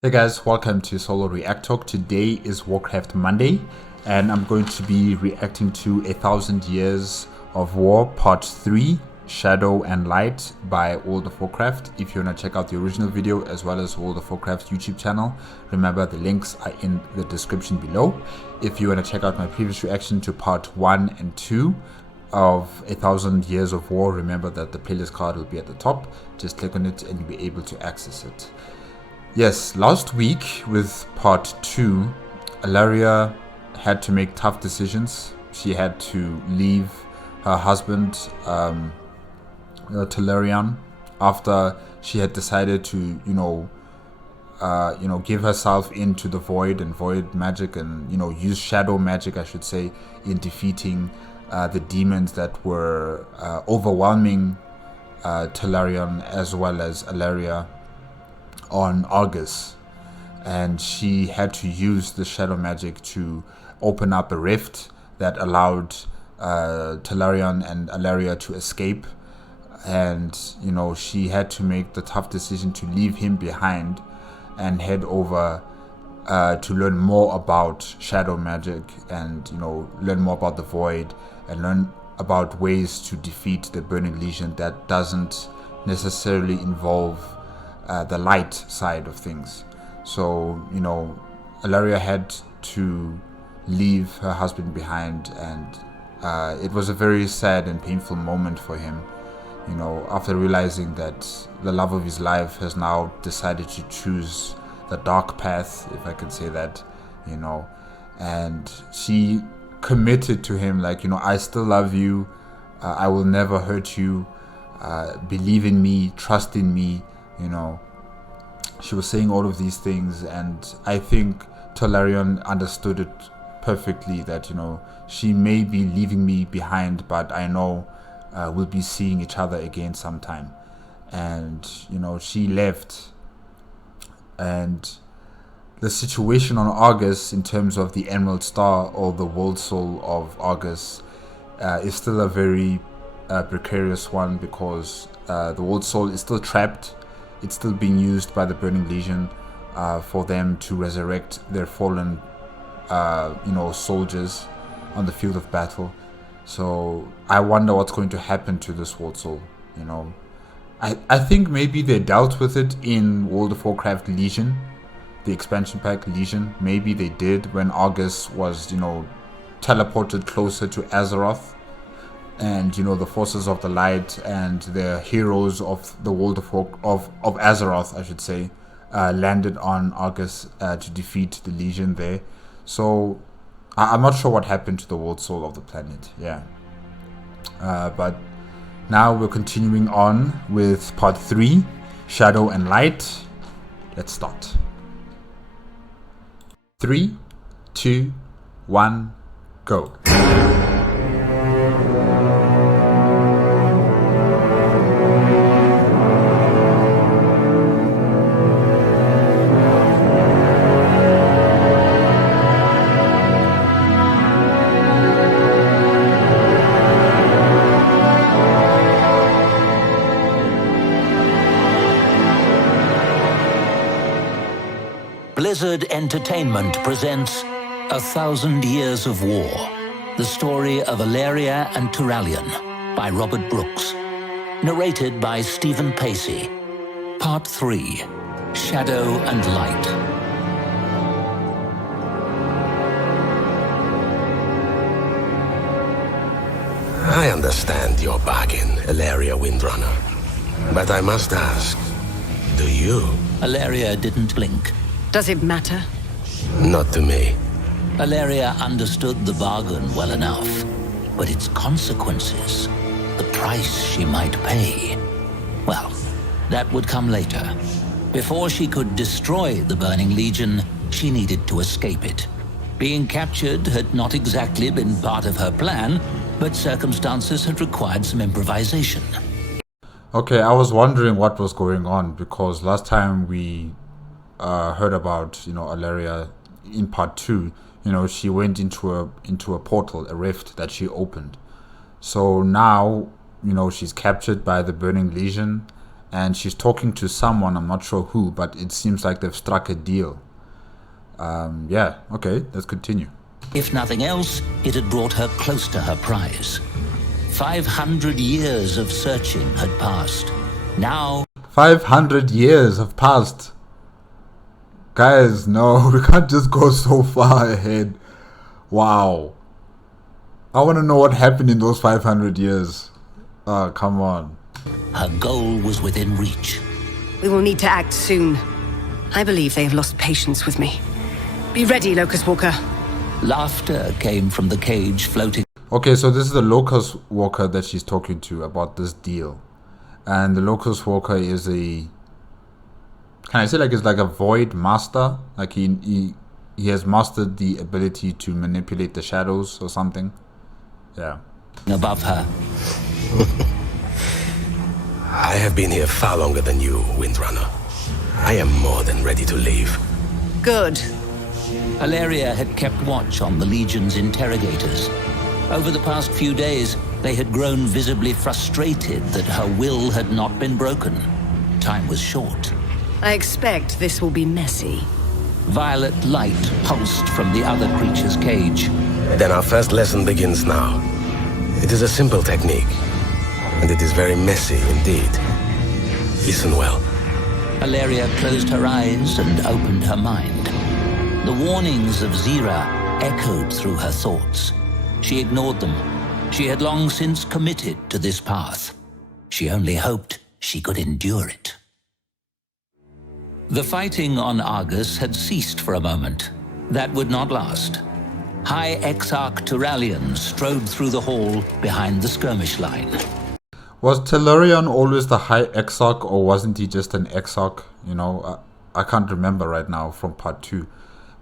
Hey guys, welcome to Solo ReacTalk. Today is Warcraft Monday, and I'm going to be reacting to 1,000 Years of War Part 3, Shadow and Light by World of Warcraft. If you want to check out the original video as well as World of Warcraft's YouTube channel, remember the links are in the description below. If you want to check out my previous reaction to Part 1 and 2 of 1,000 Years of War, remember that the playlist card will be at the top. Just click on it and you'll be able to access it. Yes, last week with part 2, Alaria had to make tough decisions. She had to leave her husband, Telerian, after she had decided to, give herself into the void and void magic and, use shadow magic, I should say, in defeating the demons that were overwhelming Telerian as well as Alaria on Argus, and she had to use the shadow magic to open up a rift that allowed Telerian and Alaria to escape. And she had to make the tough decision to leave him behind and head over to learn more about shadow magic and learn more about the void and learn about ways to defeat the Burning Legion that doesn't necessarily involve the light side of things. So Alaria had to leave her husband behind, and it was a very sad and painful moment for him, after realizing that the love of his life has now decided to choose the dark path, if I can say that, and she committed to him like, I still love you, I will never hurt you, believe in me, trust in me. She was saying all of these things, and I think Telerian understood it perfectly, that she may be leaving me behind, but I know we'll be seeing each other again sometime. And she left, and the situation on Argus in terms of the Emerald Star or the World Soul of Argus is still a very precarious one, because the World Soul is still trapped. It's still being used by the Burning Legion for them to resurrect their fallen, soldiers on the field of battle. So I wonder what's going to happen to this World Soul. I think maybe they dealt with it in World of Warcraft Legion, the expansion pack Legion. Maybe they did when Argus was, teleported closer to Azeroth. And the forces of the light and the heroes of the world of Azeroth, I should say, landed on Argus to defeat the Legion there. So I'm not sure what happened to the world soul of the planet. Yeah, but now we're continuing on with part 3, Shadow and Light. Let's start. 3, 2, 1, go. Blizzard Entertainment presents 1,000 Years of War, the story of Alaria and Turalyon by Robert Brooks. Narrated by Stephen Pacey. Part 3, Shadow and Light. I understand your bargain, Alaria Windrunner. But I must ask, do you? Alaria didn't blink. Does it matter? Not to me. Alaria understood the bargain well enough, but its consequences, the price she might pay, well, that would come later. Before she could destroy the Burning Legion, she needed to escape it. Being captured had not exactly been part of her plan, but circumstances had required some improvisation. Okay, I was wondering what was going on, because last time we heard about Alaria in part 2, she went into a portal, a rift that she opened. So now she's captured by the Burning Legion, and she's talking to someone. I'm not sure who, but it seems like they've struck a deal. Yeah, okay, let's continue. If nothing else, it had brought her close to her prize. 500 years of searching had passed. Now 500 years have passed. Guys, no, we can't just go so far ahead. Wow. I want to know what happened in those 500 years. Oh, come on. her goal was within reach. We will need to act soon. I believe they have lost patience with me. Be ready, Locust Walker. Laughter came from the cage floating. Okay, so this is the Locust Walker that she's talking to about this deal. And the Locust Walker is a... Can I say like it's like a void master? Like he has mastered the ability to manipulate the shadows or something. Yeah. Above her. I have been here far longer than you, Windrunner. I am more than ready to leave. Good. Valeria had kept watch on the Legion's interrogators. Over the past few days, they had grown visibly frustrated that her will had not been broken. Time was short. I expect this will be messy. Violet light pulsed from the other creature's cage. Then our first lesson begins now. It is a simple technique, and it is very messy indeed. Listen well. Valeria closed her eyes and opened her mind. The warnings of Zira echoed through her thoughts. She ignored them. She had long since committed to this path. She only hoped she could endure it. The fighting on Argus had ceased for a moment. That would not last. High Exarch Turalian strode through the hall behind the skirmish line. Was Tellurian always the High Exarch, or wasn't he just an Exarch? You know, I can't remember right now from part 2.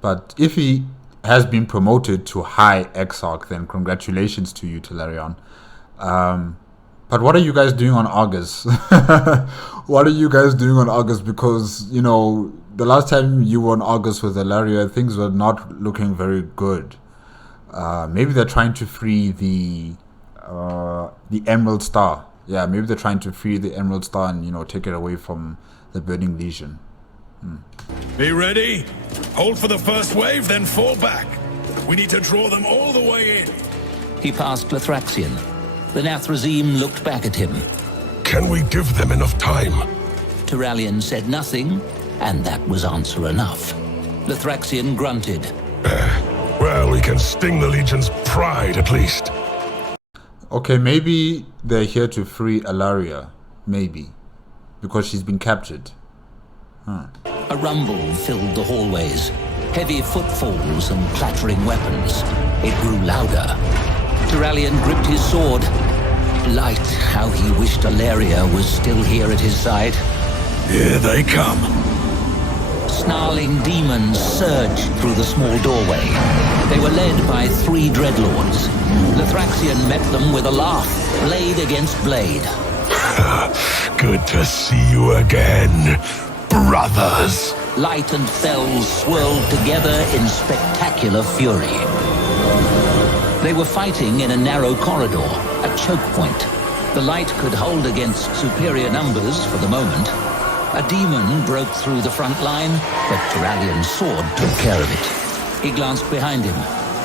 But if he has been promoted to High Exarch, then congratulations to you, Tellurian. But what are you guys doing on Argus? What are you guys doing on Argus? Because, you know, the last time you were on Argus with Valeria, things were not looking very good. Maybe they're trying to free the Emerald Star. Yeah, maybe they're trying to free the Emerald Star and, you know, take it away from the Burning Legion. Be ready. Hold for the first wave, then fall back. We need to draw them all the way in. He passed Lithraxian. The Nathrazim looked back at him. Can we give them enough time? Turalian said nothing, and that was answer enough. Lithraxian grunted. Well, we can sting the Legion's pride at least. Okay, maybe they're here to free Alaria. Maybe. Because she's been captured. A rumble filled the hallways. Heavy footfalls and clattering weapons. It grew louder. Turalian gripped his sword. Light how he wished Alaria was still here at his side. Here they come. Snarling demons surged through the small doorway. They were led by 3 dreadlords. Lithraxian met them with a laugh, blade against blade. Good to see you again, brothers. Light and fells swirled together in spectacular fury. They were fighting in a narrow corridor, a choke point. The light could hold against superior numbers for the moment. A demon broke through the front line, but Turalian's sword took care of it. He glanced behind him.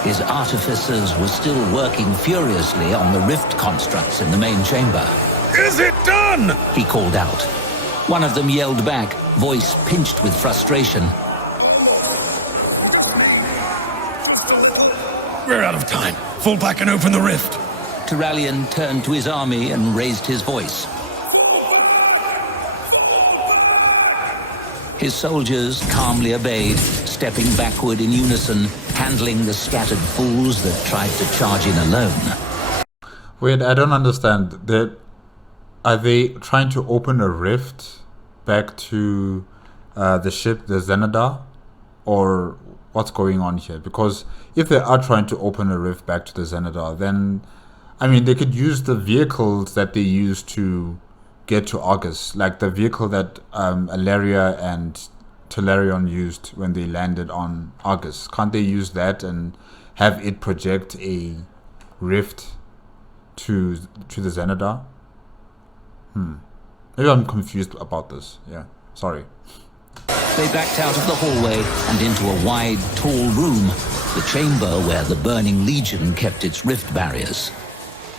His artificers were still working furiously on the rift constructs in the main chamber. Is it done? He called out. One of them yelled back, voice pinched with frustration. We're out of time. Fall back and open the rift. Turalian turned to his army and raised his voice. His soldiers calmly obeyed, stepping backward in unison, handling the scattered fools that tried to charge in alone. Wait, I don't understand. Are they trying to open a rift back to the ship, the Xenadar? Or what's going on here? Because if they are trying to open a rift back to the Xenadar, then, I mean, they could use the vehicles that they used to get to Argus, like the vehicle that Alaria and Tellurian used when they landed on Argus. Can't they use that and have it project a rift to the Xenadar? Maybe I'm confused about this. Yeah, sorry. They backed out of the hallway and into a wide, tall room, the chamber where the Burning Legion kept its rift barriers.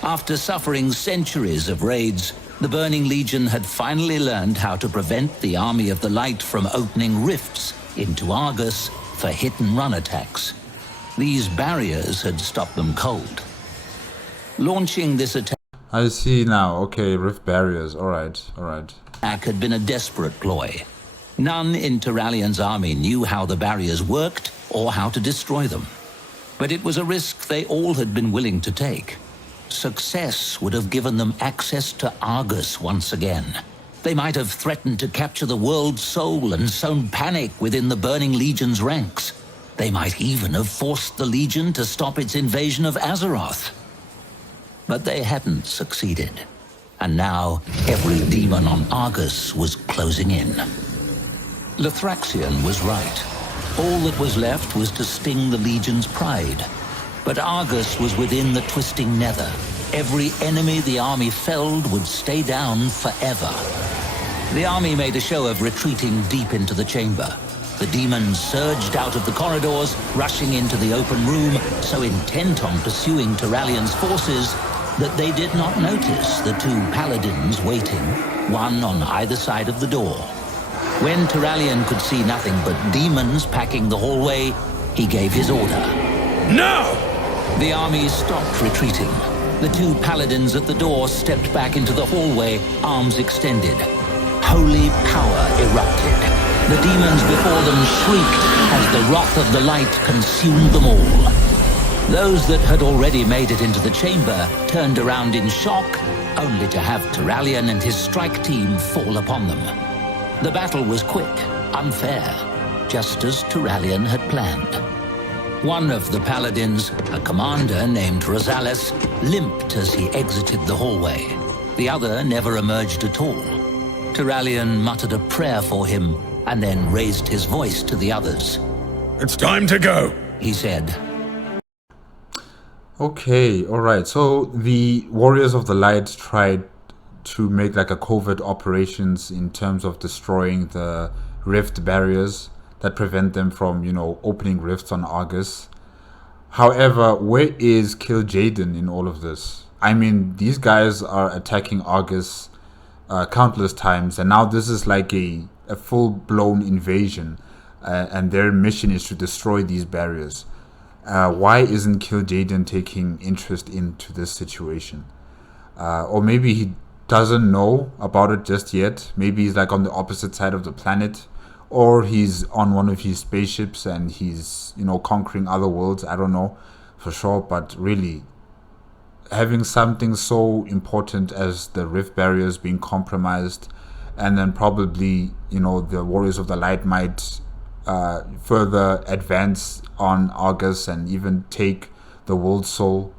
After suffering centuries of raids, the Burning Legion had finally learned how to prevent the Army of the Light from opening rifts into Argus for hit-and-run attacks. These barriers had stopped them cold. Launching this attack I see now. Okay, rift barriers. All right. had been a desperate ploy. None in Turalion's army knew how the barriers worked or how to destroy them. But it was a risk they all had been willing to take. Success would have given them access to Argus once again. They might have threatened to capture the world's soul and sown panic within the Burning Legion's ranks. They might even have forced the Legion to stop its invasion of Azeroth. But they hadn't succeeded. And now every demon on Argus was closing in. Lithraxion was right. All that was left was to sting the Legion's pride. But Argus was within the twisting nether. Every enemy the army felled would stay down forever. The army made a show of retreating deep into the chamber. The demons surged out of the corridors, rushing into the open room, so intent on pursuing Turalion's forces that they did not notice the two paladins waiting, one on either side of the door. When Turalion could see nothing but demons packing the hallway, he gave his order. Now! The army stopped retreating. The two paladins at the door stepped back into the hallway, arms extended. Holy power erupted. The demons before them shrieked as the wrath of the light consumed them all. Those that had already made it into the chamber turned around in shock, only to have Turalion and his strike team fall upon them. The battle was quick, unfair, just as Turalion had planned. One of the paladins, a commander named Rosales, limped as he exited the hallway. The other never emerged at all. Turalion muttered a prayer for him and then raised his voice to the others. It's time to go, he said. Okay, all right. So the Warriors of the Light tried to make like a covert operations in terms of destroying the rift barriers that prevent them from, opening rifts on Argus. However, where is Kil'jaeden in all of this? I mean, these guys are attacking Argus countless times, and now this is like a full-blown invasion, and their mission is to destroy these barriers. Why isn't Kil'jaeden taking interest into this situation? Or maybe he doesn't know about it just yet. Maybe he's like on the opposite side of the planet, or he's on one of his spaceships and he's, conquering other worlds. I don't know for sure, but really, having something so important as the rift barriers being compromised, and then probably, the Warriors of the Light might further advance on Argus and even take the world soul.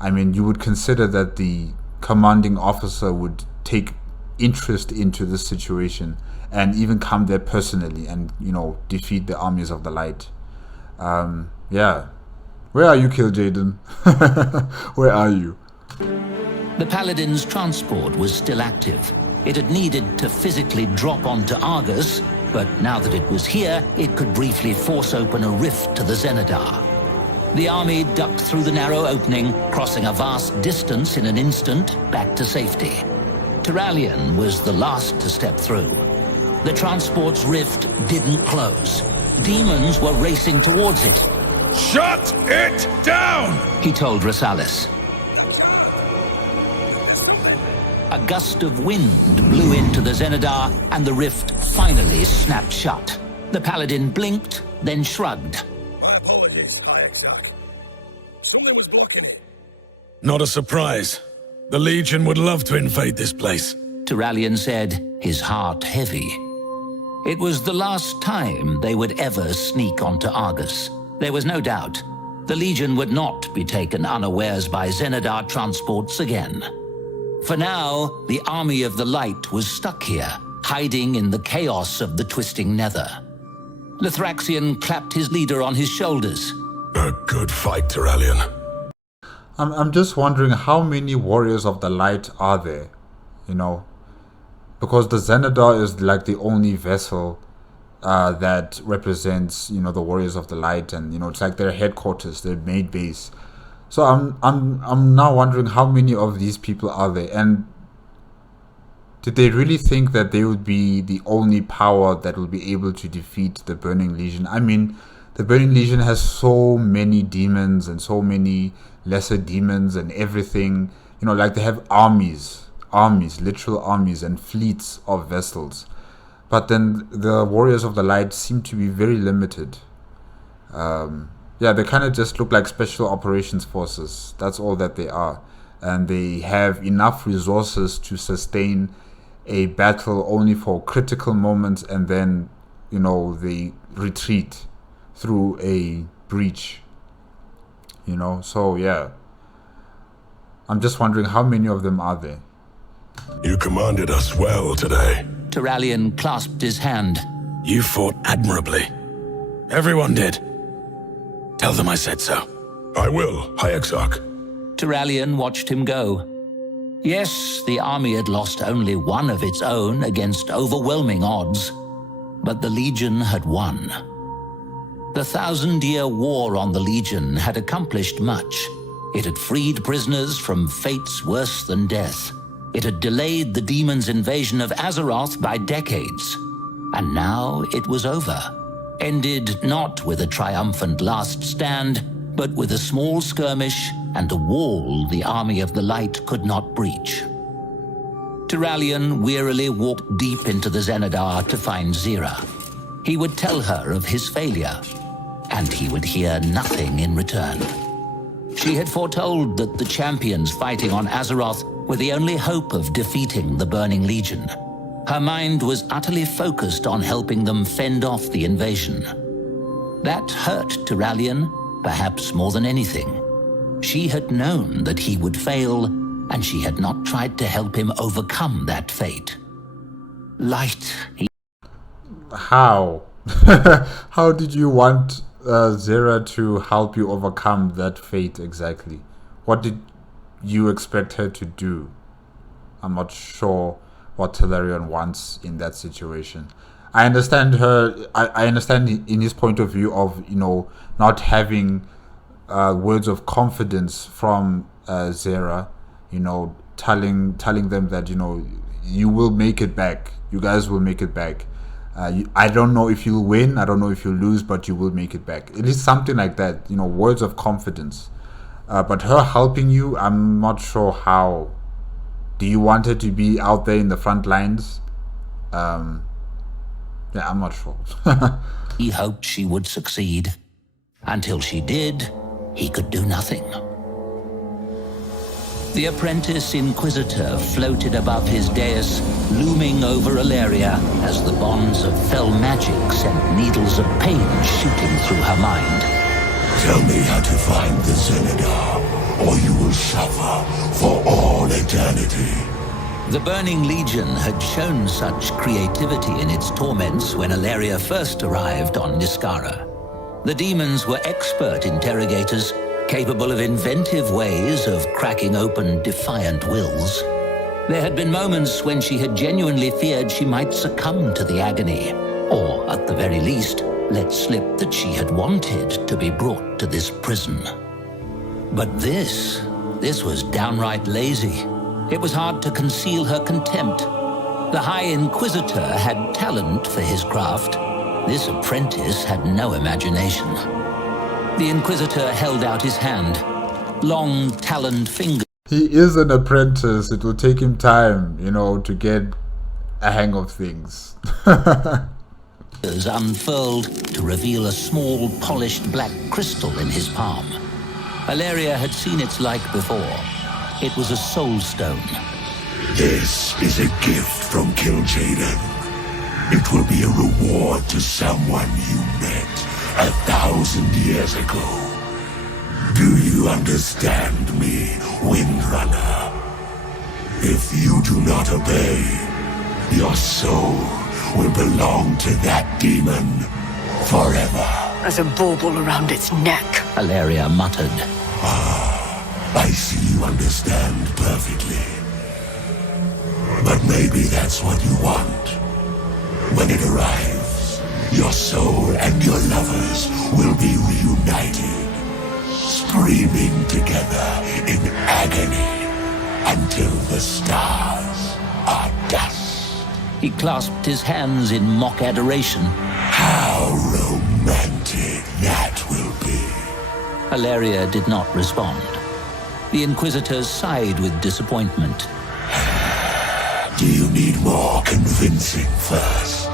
I mean, you would consider that the commanding officer would take interest into this situation and even come there personally and, defeat the armies of the light. Yeah. Where are you, Kil'jaeden? Where are you? The Paladin's transport was still active. It had needed to physically drop onto Argus, but now that it was here, it could briefly force open a rift to the Zenadar. The army ducked through the narrow opening, crossing a vast distance in an instant, back to safety. Turalion was the last to step through. The transport's rift didn't close. Demons were racing towards it. Shut it down! He told Rosales. A gust of wind blew into the Zenadar, and the rift finally snapped shut. The Paladin blinked, then shrugged. My apologies, High Exarch. Something was blocking it. Not a surprise. The Legion would love to invade this place. Turalion said, his heart heavy. It was the last time they would ever sneak onto Argus. There was no doubt. The Legion would not be taken unawares by Zenadar transports again. For now, the Army of the Light was stuck here, hiding in the chaos of the twisting nether. Lithraxion clapped his leader on his shoulders. A good fight, Turalion. I'm just wondering how many Warriors of the Light are there? because the Xanadar is like the only vessel that represents, you know, the Warriors of the Light, and you know, it's like their headquarters, their main base. So I'm now wondering how many of these people are there, and did they really think that they would be the only power that will be able to defeat the Burning Legion? I mean, the Burning Legion has so many demons and so many lesser demons and everything. You know, like they have armies, literal armies and fleets of vessels. But then the Warriors of the Light seem to be very limited. Yeah, they kind of just look like special operations forces. That's all that they are. And they have enough resources to sustain a battle only for critical moments, and then, you know, they retreat through a breach. You know, so yeah. I'm just wondering how many of them are there. You commanded us well today. Turallion clasped his hand. You fought admirably. Everyone did. Tell them I said so. I will, High Exarch. Turallion watched him go. Yes, the army had lost only one of its own against overwhelming odds, but the Legion had won. The 1,000-year war on the Legion had accomplished much. It had freed prisoners from fates worse than death. It had delayed the demons' invasion of Azeroth by decades. And now it was over. Ended not with a triumphant last stand, but with a small skirmish and a wall the army of the light could not breach. Turallion wearily walked deep into the Xanadar to find Zira. He would tell her of his failure, and he would hear nothing in return. She had foretold that the champions fighting on Azeroth were the only hope of defeating the Burning Legion. Her mind was utterly focused on helping them fend off the invasion. That hurt Turallion, perhaps more than anything. She had known that he would fail, and she had not tried to help him overcome that fate. Light, he... How? How did you want Zira to help you overcome that fate exactly? What did you expect her to do? I'm not sure what Telerion wants in that situation. I understand her. I understand in his point of view of, you know, not having words of confidence from Zera, you know, telling them that, you know, you will make it back. You guys will make it back. I don't know if you'll win. I don't know if you'll lose, but you will make it back. At least something like that, you know, words of confidence. But her helping you, I'm not sure how. Do you want her to be out there in the front lines? Yeah, I'm not sure. He hoped she would succeed. Until she did, he could do nothing. The apprentice Inquisitor floated above his dais, looming over Alleria as the bonds of fell magic sent needles of pain shooting through her mind. Tell me how to find the Xanadar, or you will suffer for all eternity. The Burning Legion had shown such creativity in its torments when Alleria first arrived on Niskara. The demons were expert interrogators, capable of inventive ways of cracking open defiant wills. There had been moments when she had genuinely feared she might succumb to the agony, or at the very least, let slip that she had wanted to be brought to this prison. But this was downright lazy. It was hard to conceal her contempt. The High Inquisitor had talent for his craft. This apprentice had no imagination. The Inquisitor held out his hand. Long, taloned fingers. He is an apprentice. It will take him time, you know, to get a hang of things. Unfurled to reveal a small, polished black crystal in his palm. Alleria had seen its like before. It was a soul stone. This is a gift from Kil'jaeden. It will be a reward to someone you met 1,000 years ago. Do you understand me, Windrunner? If you do not obey, your soul will belong to that demon forever. As a bauble around its neck. Alleria muttered. I see you understand perfectly. But maybe that's what you want. When it arrives, your soul and your lovers will be reunited, screaming together in agony until the stars are dust. He clasped his hands in mock adoration. How romantic that will be. Hilaria did not respond. The Inquisitors sighed with disappointment. Do you need more convincing first?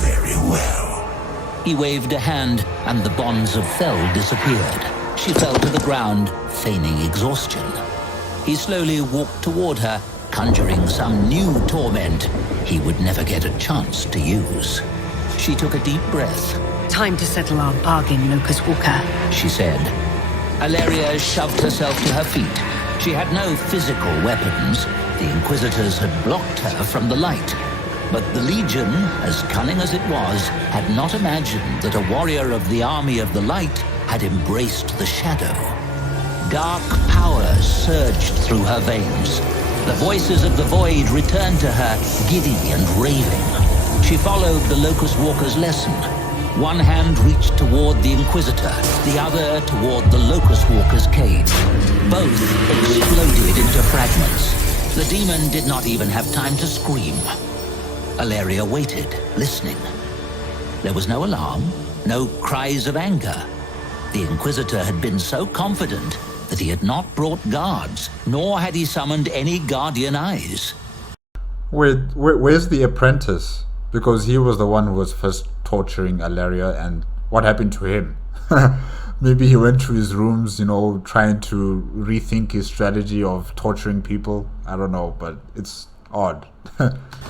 Very well. He waved a hand, and the bonds of Fel disappeared. She fell to the ground, feigning exhaustion. He slowly walked toward her, conjuring some new torment he would never get a chance to use. She took a deep breath. Time to settle our bargain, Locust Walker, She said. Hilaria shoved herself to her feet. She had no physical weapons. The Inquisitors had blocked her from the light. But the Legion, as cunning as it was, had not imagined that a warrior of the Army of the Light had embraced the shadow. Dark power surged through her veins. The voices of the void returned to her, giddy and raving. She followed the Locust Walker's lesson. One hand reached toward the Inquisitor, the other toward the Locust Walker's cage. Both exploded into fragments. The demon did not even have time to scream. Hilaria waited, listening. There was no alarm, no cries of anger. The Inquisitor had been so confident that he had not brought guards, nor had he summoned any guardian eyes. Wait, where's the apprentice? Because he was the one who was first torturing Hilaria, and what happened to him? Maybe he went to his rooms, trying to rethink his strategy of torturing people. I don't know, but it's odd.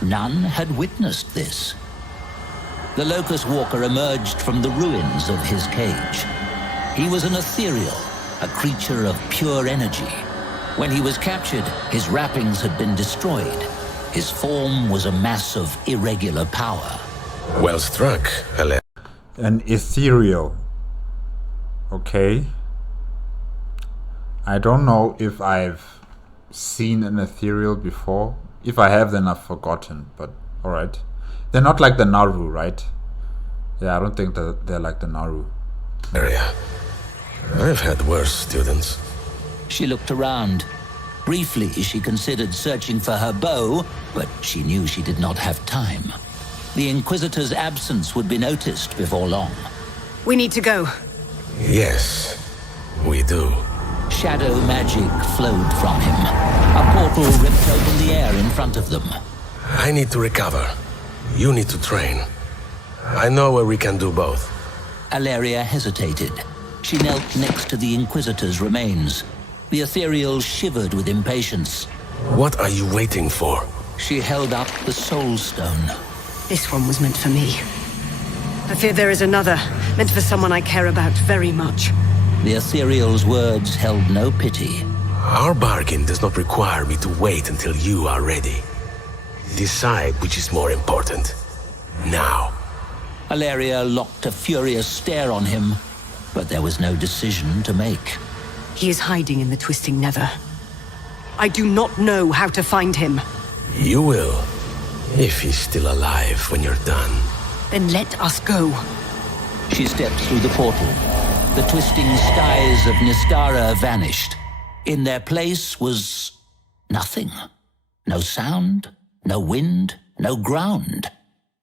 None had witnessed this. The Locust Walker emerged from the ruins of his cage. He was an ethereal, a creature of pure energy. When he was captured, his wrappings had been destroyed. His form was a mass of irregular power. Well struck, Hilaria. An ethereal. Okay. I don't know if I've seen an ethereal before. If I have, then I've forgotten, but alright. They're not like the Naru, right? Yeah, I don't think that they're like the Naru. I've had worse students. She looked around. Briefly, she considered searching for her bow, but she knew she did not have time. The Inquisitor's absence would be noticed before long. we need to go. Yes, we do. Shadow magic flowed from him. A portal ripped open the air in front of them. I need to recover. You need to train. I know where we can do both. Hilaria hesitated. She knelt next to the Inquisitor's remains. The ethereal shivered with impatience. What are you waiting for? She held up the soul stone. This one was meant for me. I fear there is another, meant for someone I care about very much. The ethereal's words held no pity. Our bargain does not require me to wait until you are ready. Decide which is more important. Now. Hilaria locked a furious stare on him, but there was no decision to make. He is hiding in the Twisting Nether. I do not know how to find him. You will. If he's still alive when you're done. Then let us go. She stepped through the portal. The twisting skies of Nistara vanished. In their place was nothing. No sound, no wind, no ground.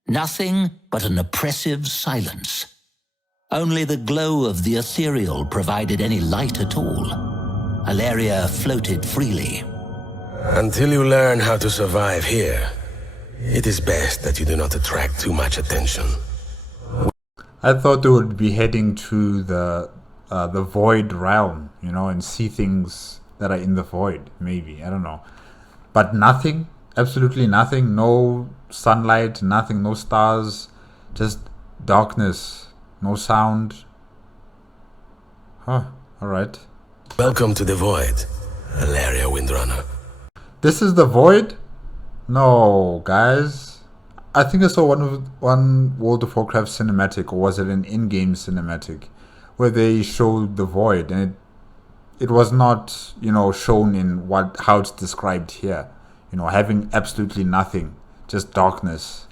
Nothing but an oppressive silence. Only the glow of the ethereal provided any light at all. Hilaria floated freely. Until you learn how to survive here, it is best that you do not attract too much attention. I thought they would be heading to the void realm, and see things that are in the void, maybe. I don't know. But nothing, absolutely nothing. No sunlight, nothing, no stars, just darkness, no sound. Huh, alright. Welcome to the void, Hilaria Windrunner. This is the void? No, guys. I think I saw one World of Warcraft cinematic, or was it an in-game cinematic, where they showed the void, and it was not, shown in how it's described here. You know, having absolutely nothing, just darkness,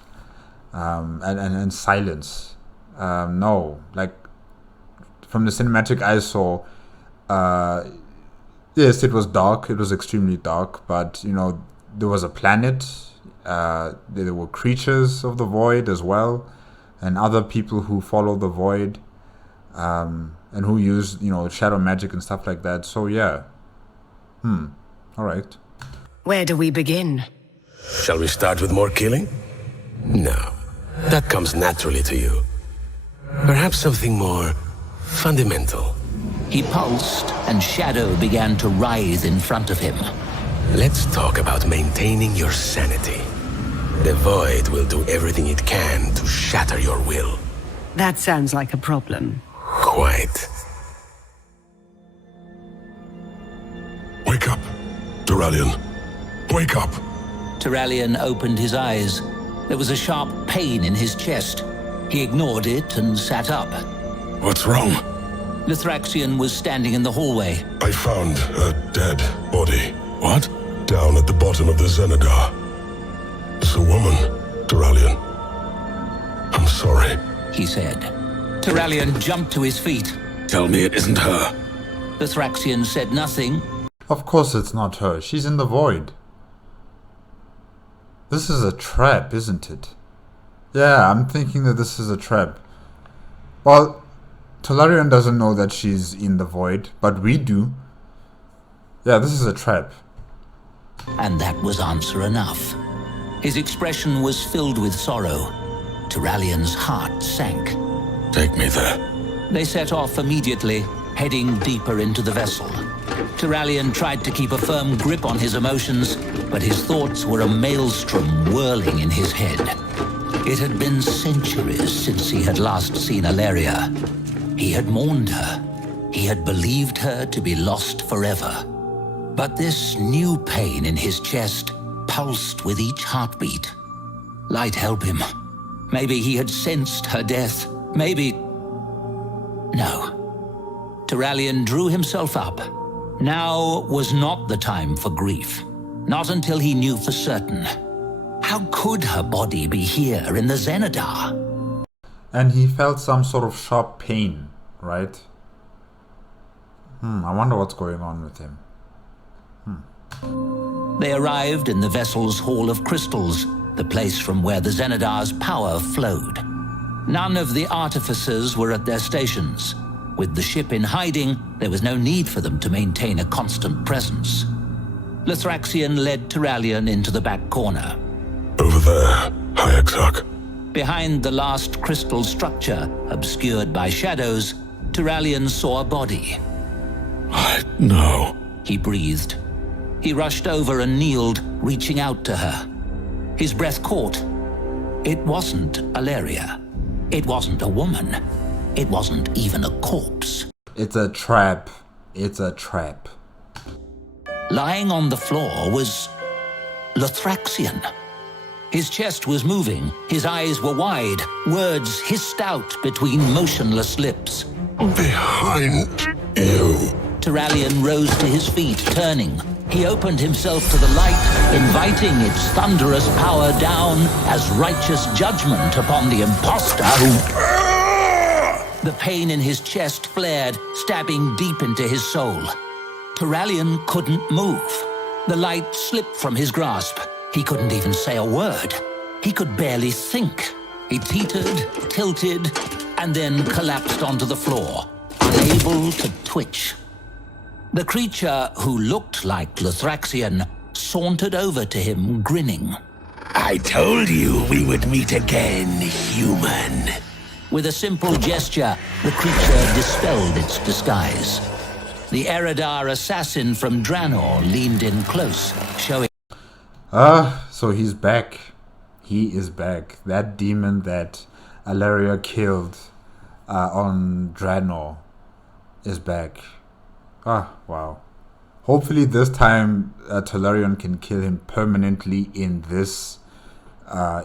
and silence. No, like from the cinematic I saw, yes, it was dark. It was extremely dark, but you know, there was a planet. There were creatures of the void as well, and other people who follow the void, and who use, you know, shadow magic and stuff like that. So yeah, all right. Where do we begin? Shall we start with more killing? No, that comes naturally to you. Perhaps something more fundamental. He pulsed, and shadow began to writhe in front of him. Let's talk about maintaining your sanity. The Void will do everything it can to shatter your will. That sounds like a problem. Quite. Wake up, Duralian. Wake up. Turallion opened his eyes. There was a sharp pain in his chest. He ignored it and sat up. What's wrong? Lithraxian was standing in the hallway. I found a dead body. What? Down at the bottom of the Xenadar. It's a woman, Duralian. I'm sorry. He said. Turallion jumped to his feet. Tell me it isn't her. Lithraxian said nothing. Of course it's not her. She's in the void. This is a trap, isn't it? Yeah, I'm thinking that this is a trap. Well, Tolarian doesn't know that she's in the void, but we do. Yeah, this is a trap. And that was answer enough. His expression was filled with sorrow. Turallian's heart sank. Take me there. They set off immediately, heading deeper into the vessel. Turallion tried to keep a firm grip on his emotions, but his thoughts were a maelstrom whirling in his head. It had been centuries since he had last seen Alleria. He had mourned her. He had believed her to be lost forever. But this new pain in his chest pulsed with each heartbeat. Light help him. Maybe he had sensed her death. Maybe... No. Turallion drew himself up. Now was not the time for grief. Not until he knew for certain. How could her body be here in the Xenadar? And he felt some sort of sharp pain, right? I wonder what's going on with him. They arrived in the vessel's Hall of Crystals, the place from where the Xenadar's power flowed. None of the artificers were at their stations. With the ship in hiding, there was no need for them to maintain a constant presence. Lithraxian led Turallion into the back corner. Over there, High Exarch. Behind the last crystal structure, obscured by shadows, Turallion saw a body. No. He breathed. He rushed over and kneeled, reaching out to her. His breath caught. It wasn't Alleria. It wasn't a woman. It wasn't even a corpse. It's a trap. It's a trap. Lying on the floor was Lithraxian. His chest was moving. His eyes were wide. Words hissed out between motionless lips. Behind you. Turallion rose to his feet, turning. He opened himself to the light, inviting its thunderous power down as righteous judgment upon the imposter who... The pain in his chest flared, stabbing deep into his soul. Turallion couldn't move. The light slipped from his grasp. He couldn't even say a word. He could barely think. He teetered, tilted, and then collapsed onto the floor, unable to twitch. The creature, who looked like Lithraxian, sauntered over to him, grinning. I told you we would meet again, human. With a simple gesture, the creature dispelled its disguise. The Eridar assassin from Draenor leaned in close, showing... So he's back. He is back. That demon that Alleria killed on Draenor is back. Wow. Hopefully this time Tolarian can kill him permanently in this,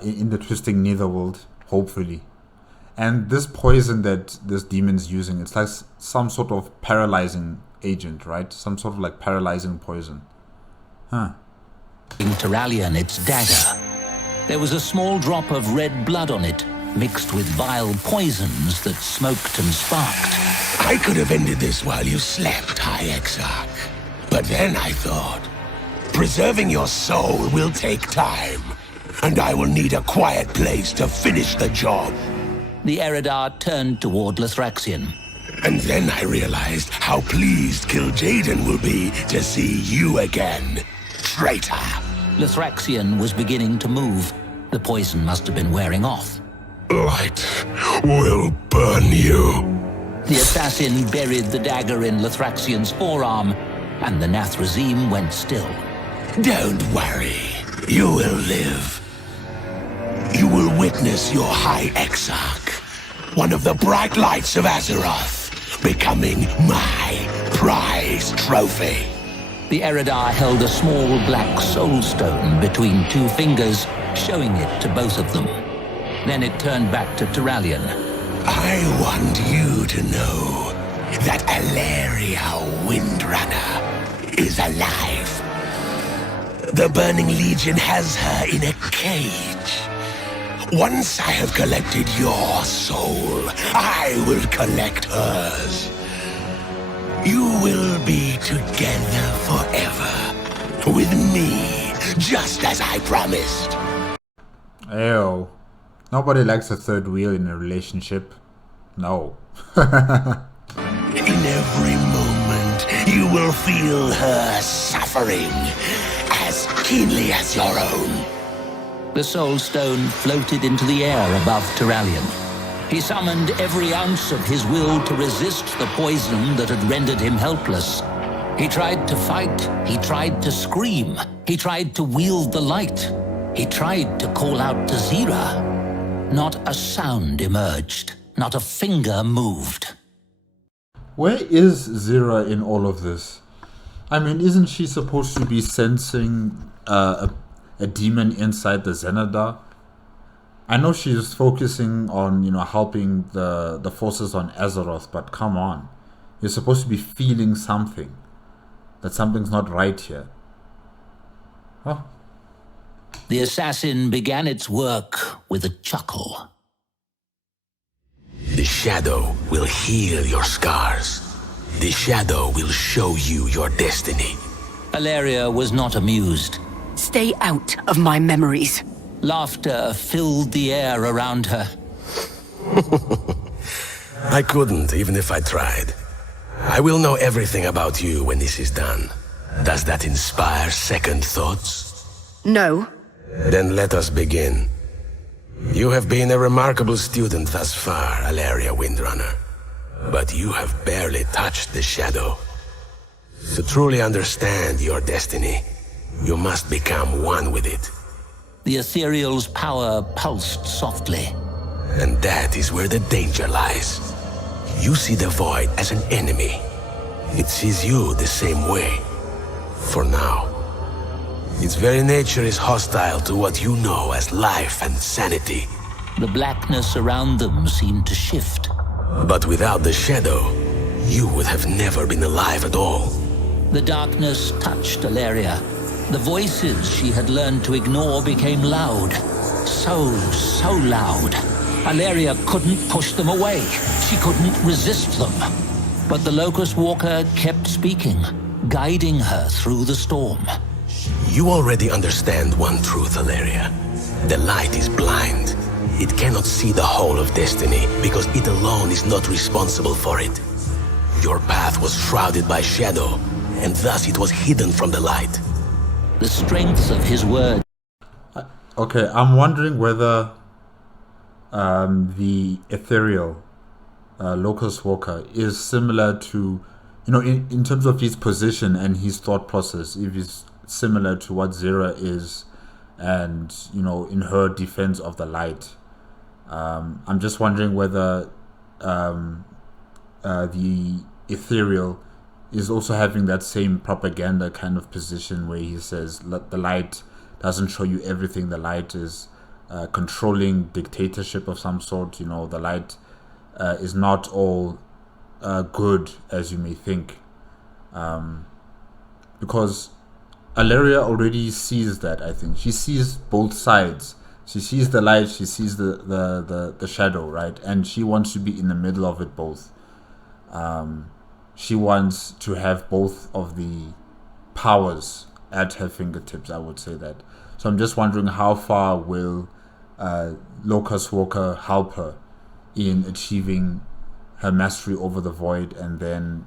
in the Twisting Netherworld. Hopefully. And this poison that this demon's using, it's like some sort of paralyzing agent, right? Some sort of like paralyzing poison. Turalian its dagger. There was a small drop of red blood on it, mixed with vile poisons that smoked and sparked. I could have ended this while you slept, High Exarch. But then I thought, preserving your soul will take time, and I will need a quiet place to finish the job. The Eridar turned toward Lithraxian. And then I realized how pleased Kil'jaeden will be to see you again, traitor. Lithraxian was beginning to move. The poison must have been wearing off. Light will burn you. The assassin buried the dagger in Lithraxian's forearm, and the Nathrazim went still. Don't worry, you will live. You will witness your High Exarch, one of the bright lights of Azeroth, becoming my prize trophy. The Eridar held a small black soul stone between two fingers, showing it to both of them. Then it turned back to Turalian. I want you to know that Alaria Windrunner is alive. The Burning Legion has her in a cage. Once I have collected your soul, I will collect hers. You will be together forever, with me, just as I promised. Ew. Nobody likes a third wheel in a relationship. No. In every moment, you will feel her suffering as keenly as your own. The soul stone floated into the air above Turalian. He summoned every ounce of his will to resist the poison that had rendered him helpless. He tried to fight, he tried to scream, he tried to wield the light. He tried to call out to Zira. Not a sound emerged, not a finger moved. Where is Zira in all of this? I mean, isn't she supposed to be sensing a demon inside the Xenadar? I know she's focusing on, helping the forces on Azeroth, but come on. You're supposed to be feeling something. That something's not right here. Huh? The assassin began its work with a chuckle. The shadow will heal your scars. The shadow will show you your destiny. Alaria was not amused. Stay out of my memories. Laughter filled the air around her. I couldn't, even if I tried. I will know everything about you when this is done. Does that inspire second thoughts? No. Then let us begin. You have been a remarkable student thus far, Alaria Windrunner. But you have barely touched the shadow. To truly understand your destiny, you must become one with it. The ethereal's power pulsed softly. And that is where the danger lies. You see the void as an enemy. It sees you the same way. For now. Its very nature is hostile to what you know as life and sanity. The blackness around them seemed to shift. But without the shadow, you would have never been alive at all. The darkness touched Alaria. The voices she had learned to ignore became loud. So loud. Alaria couldn't push them away. She couldn't resist them. But the Locust Walker kept speaking, guiding her through the storm. You already understand one truth, Alaria. The light is blind. It cannot see the whole of destiny because it alone is not responsible for it. Your path was shrouded by shadow, and thus it was hidden from the light. The strength of his word. Okay, I'm wondering whether the ethereal Locust Walker is similar to, in terms of his position and his thought process, if he's similar to what Zira is, and in her defense of the light. I'm just wondering whether the ethereal is also having that same propaganda kind of position where he says the light doesn't show you everything. The light is controlling dictatorship of some sort. The light is not all good as you may think, because Alaria already sees that, I think. She sees both sides. She sees the light, she sees the shadow, right? And she wants to be in the middle of it both. She wants to have both of the powers at her fingertips, I would say that. So I'm just wondering how far will Locust Walker help her in achieving her mastery over the void, and then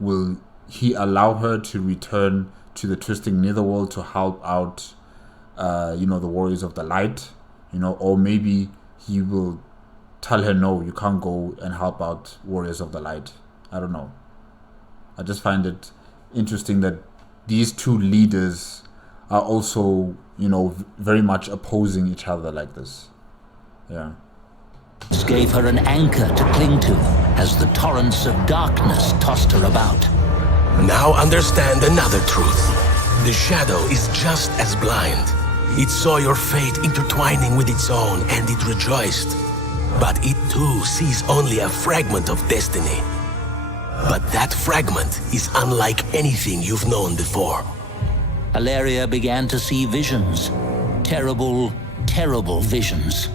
will he allow her to return to the Twisting Netherworld to help out the Warriors of the Light, or maybe he will tell her, no, you can't go and help out Warriors of the Light. I don't know. I just find it interesting that these two leaders are also, very much opposing each other like this. Yeah. This gave her an anchor to cling to as the torrents of darkness tossed her about. Now understand another truth. The shadow is just as blind. It saw your fate intertwining with its own, and it rejoiced. But it too sees only a fragment of destiny. But that fragment is unlike anything you've known before. Alaria began to see visions. Terrible, terrible visions.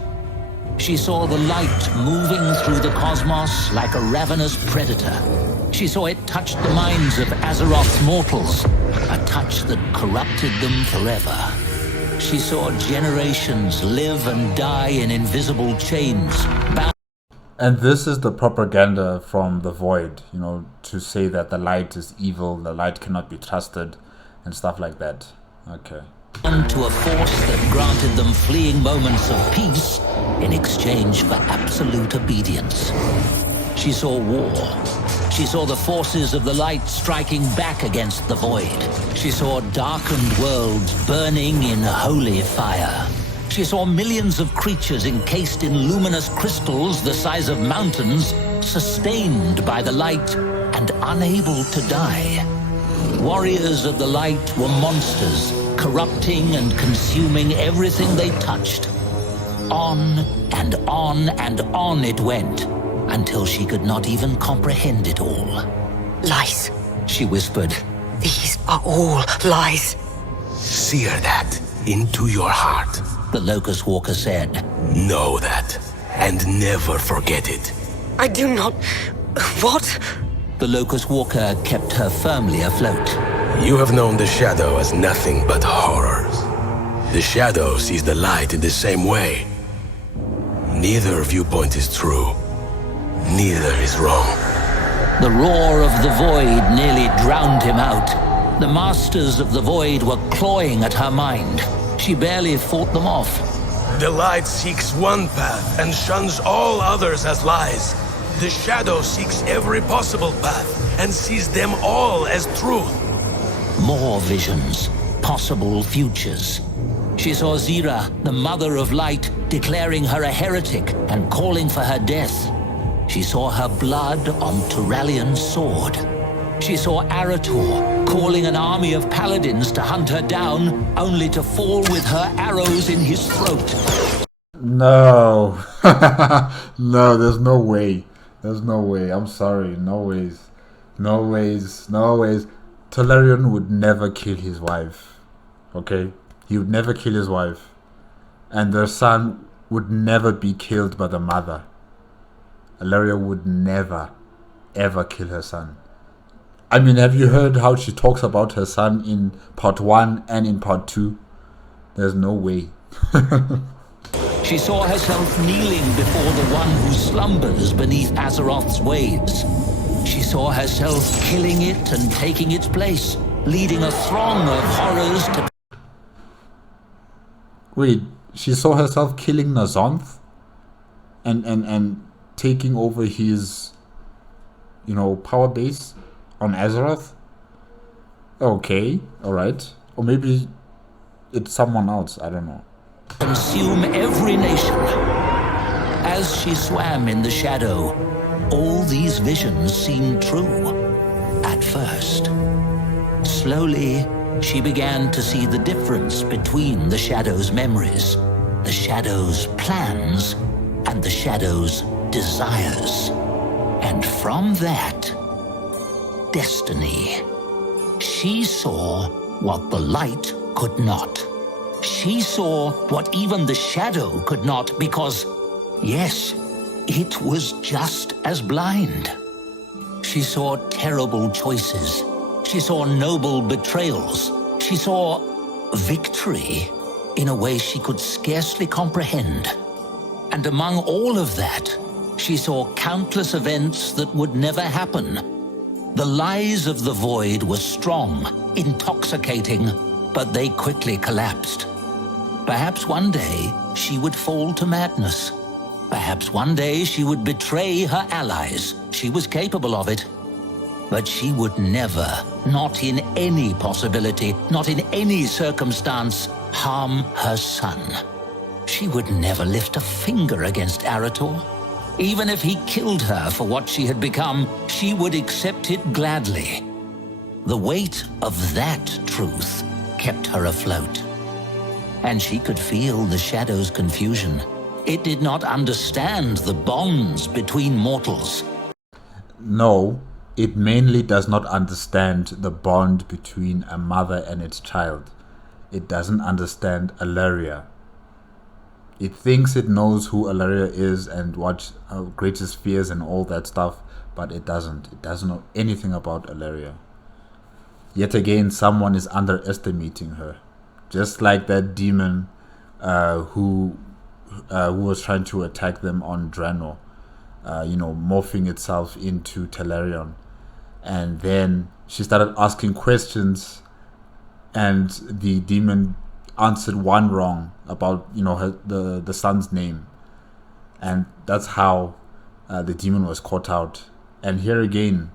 She saw the light moving through the cosmos like a ravenous predator. She saw it touch the minds of Azeroth's mortals, a touch that corrupted them forever. She saw generations live and die in invisible chains. And this is the propaganda from the Void, to say that the light is evil, the light cannot be trusted, and stuff like that. Okay. To a force that granted them fleeting moments of peace in exchange for absolute obedience. She saw war. She saw the forces of the light striking back against the void. She saw darkened worlds burning in holy fire. She saw millions of creatures encased in luminous crystals the size of mountains, sustained by the light and unable to die. Warriors of the light were monsters, corrupting and consuming everything they touched. On and on and on it went, until she could not even comprehend it all. Lies. She whispered. These are all lies. Sear that into your heart. The Locust Walker said. Know that, and never forget it. I do not... What? The Locust Walker kept her firmly afloat. You have known the Shadow as nothing but horrors. The Shadow sees the light in the same way. Neither viewpoint is true. Neither is wrong. The roar of the void nearly drowned him out. The masters of the void were clawing at her mind. She barely fought them off. The light seeks one path and shuns all others as lies. The Shadow seeks every possible path and sees them all as truth. More visions, possible futures. She saw Zira, the Mother of Light, declaring her a heretic and calling for her death. She saw her blood on Turalian's sword. She saw Arator calling an army of paladins to hunt her down, only to fall with her arrows in his throat. No. No, there's no way. There's no way. I'm sorry. No ways. No ways. No ways. Turalian would never kill his wife. Okay? He would never kill his wife. And their son would never be killed by the mother. Alaria would never, ever kill her son. I mean, have you heard how she talks about her son in part 1 and in part 2? There's no way. She saw herself kneeling before the one who slumbers beneath Azeroth's waves. She saw herself killing it and taking its place, leading a throng of horrors to... Wait, she saw herself killing Nazonth? And taking over his, power base on Azeroth? Okay, alright. Or maybe it's someone else, I don't know. Consume every nation. As she swam in the shadow, all these visions seemed true. At first. Slowly, she began to see the difference between the Shadow's memories, the Shadow's plans, and the Shadow's desires. And from that, destiny. She saw what the light could not. She saw what even the shadow could not because, yes, it was just as blind. She saw terrible choices. She saw noble betrayals. She saw victory in a way she could scarcely comprehend. And among all of that, she saw countless events that would never happen. The lies of the void were strong, intoxicating, but they quickly collapsed. Perhaps one day she would fall to madness. Perhaps one day she would betray her allies. She was capable of it. But she would never, not in any possibility, not in any circumstance, harm her son. She would never lift a finger against Arator. Even if he killed her for what she had become, she would accept it gladly. The weight of that truth kept her afloat. And she could feel the shadow's confusion. It did not understand the bonds between mortals. No, it mainly does not understand the bond between a mother and its child. It doesn't understand Alaria. It thinks it knows who Alaria is and what her greatest fears and all that stuff, but it doesn't. It doesn't know anything about Alaria. Yet again, someone is underestimating her. Just like that demon who was trying to attack them on Drano, morphing itself into Telerion. And then she started asking questions, and the demon answered one wrong about the son's name, and that's how the demon was caught out. And here again,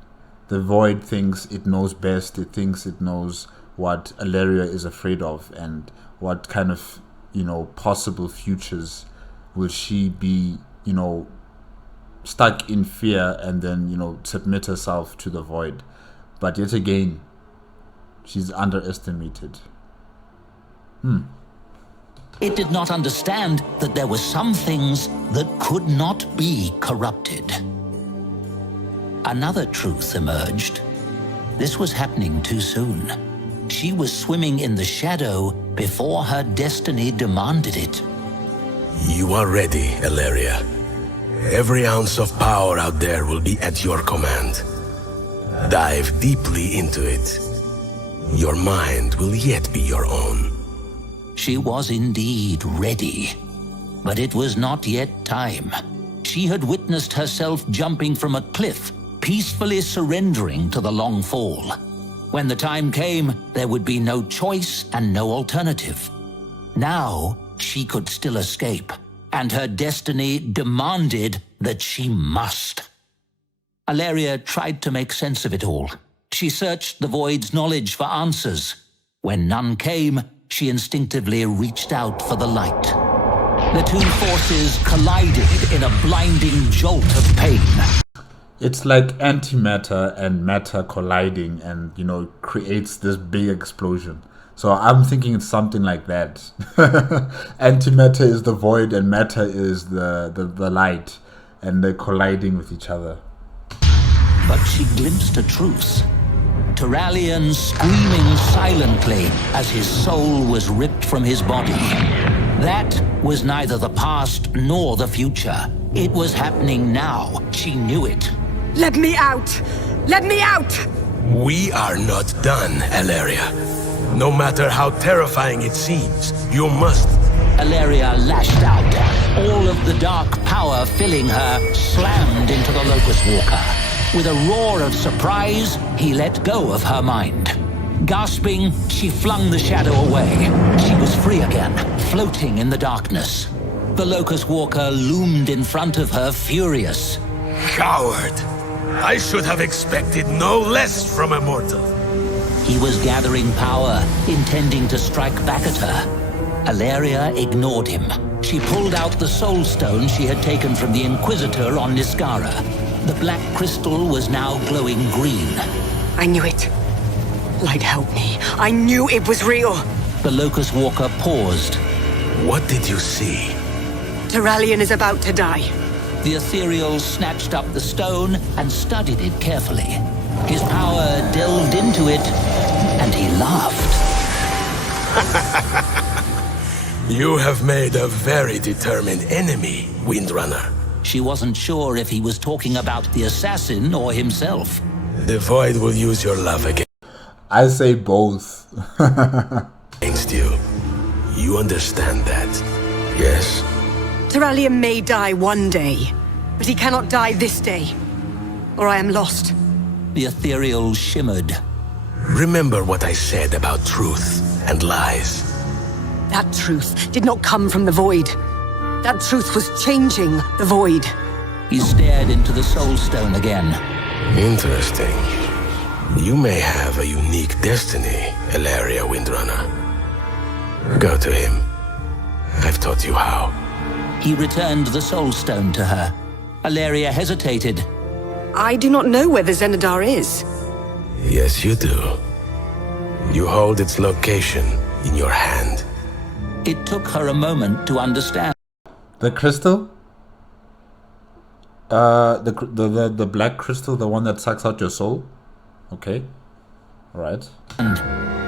the void thinks it knows best. It thinks it knows what Alaria is afraid of and what kind of possible futures will she be stuck in fear and then submit herself to the void. But yet again, she's underestimated. It did not understand that there were some things that could not be corrupted. Another truth emerged. This was happening too soon. She was swimming in the shadow before her destiny demanded it. You are ready, Alaria. Every ounce of power out there will be at your command. Dive deeply into it. Your mind will yet be your own. She was indeed ready, but it was not yet time. She had witnessed herself jumping from a cliff, peacefully surrendering to the long fall. When the time came, there would be no choice and no alternative. Now, she could still escape, and her destiny demanded that she must. Alaria tried to make sense of it all. She searched the void's knowledge for answers. When none came, she instinctively reached out for the light. The two forces collided in a blinding jolt of pain. It's like antimatter and matter colliding and, creates this big explosion. So I'm thinking it's something like that. Antimatter is the void and matter is the light, and they're colliding with each other. But she glimpsed a truth. Turallion screaming silently as his soul was ripped from his body. That was neither the past nor the future. It was happening now. She knew it. Let me out! Let me out! We are not done, Alaria. No matter how terrifying it seems, you must. Alaria lashed out. All of the dark power filling her slammed into the Locust Walker. With a roar of surprise, he let go of her mind. Gasping, she flung the shadow away. She was free again, floating in the darkness. The Locust Walker loomed in front of her, furious. Coward! I should have expected no less from a mortal. He was gathering power, intending to strike back at her. Alaria ignored him. She pulled out the soul stone she had taken from the Inquisitor on Niskara. The black crystal was now glowing green. I knew it. Light, help me. I knew it was real. The Locust Walker paused. What did you see? Turallion is about to die. The ethereal snatched up the stone and studied it carefully. His power delved into it, and he laughed. You have made a very determined enemy, Windrunner. She wasn't sure if he was talking about the assassin or himself. The Void will use your love I say both. against you. You understand that, yes? Terralion may die one day, but he cannot die this day, or I am lost. The ethereal shimmered. Remember what I said about truth and lies. That truth did not come from the Void. That truth was changing the Void. He stared into the Soul Stone again. Interesting. You may have a unique destiny, Elaria Windrunner. Go to him. I've taught you how. He returned the Soul Stone to her. Alaria hesitated. I do not know where the Zenadar is. Yes, you do. You hold its location in your hand. It took her a moment to understand. The crystal? The black crystal, the one that sucks out your soul? Okay. Alright.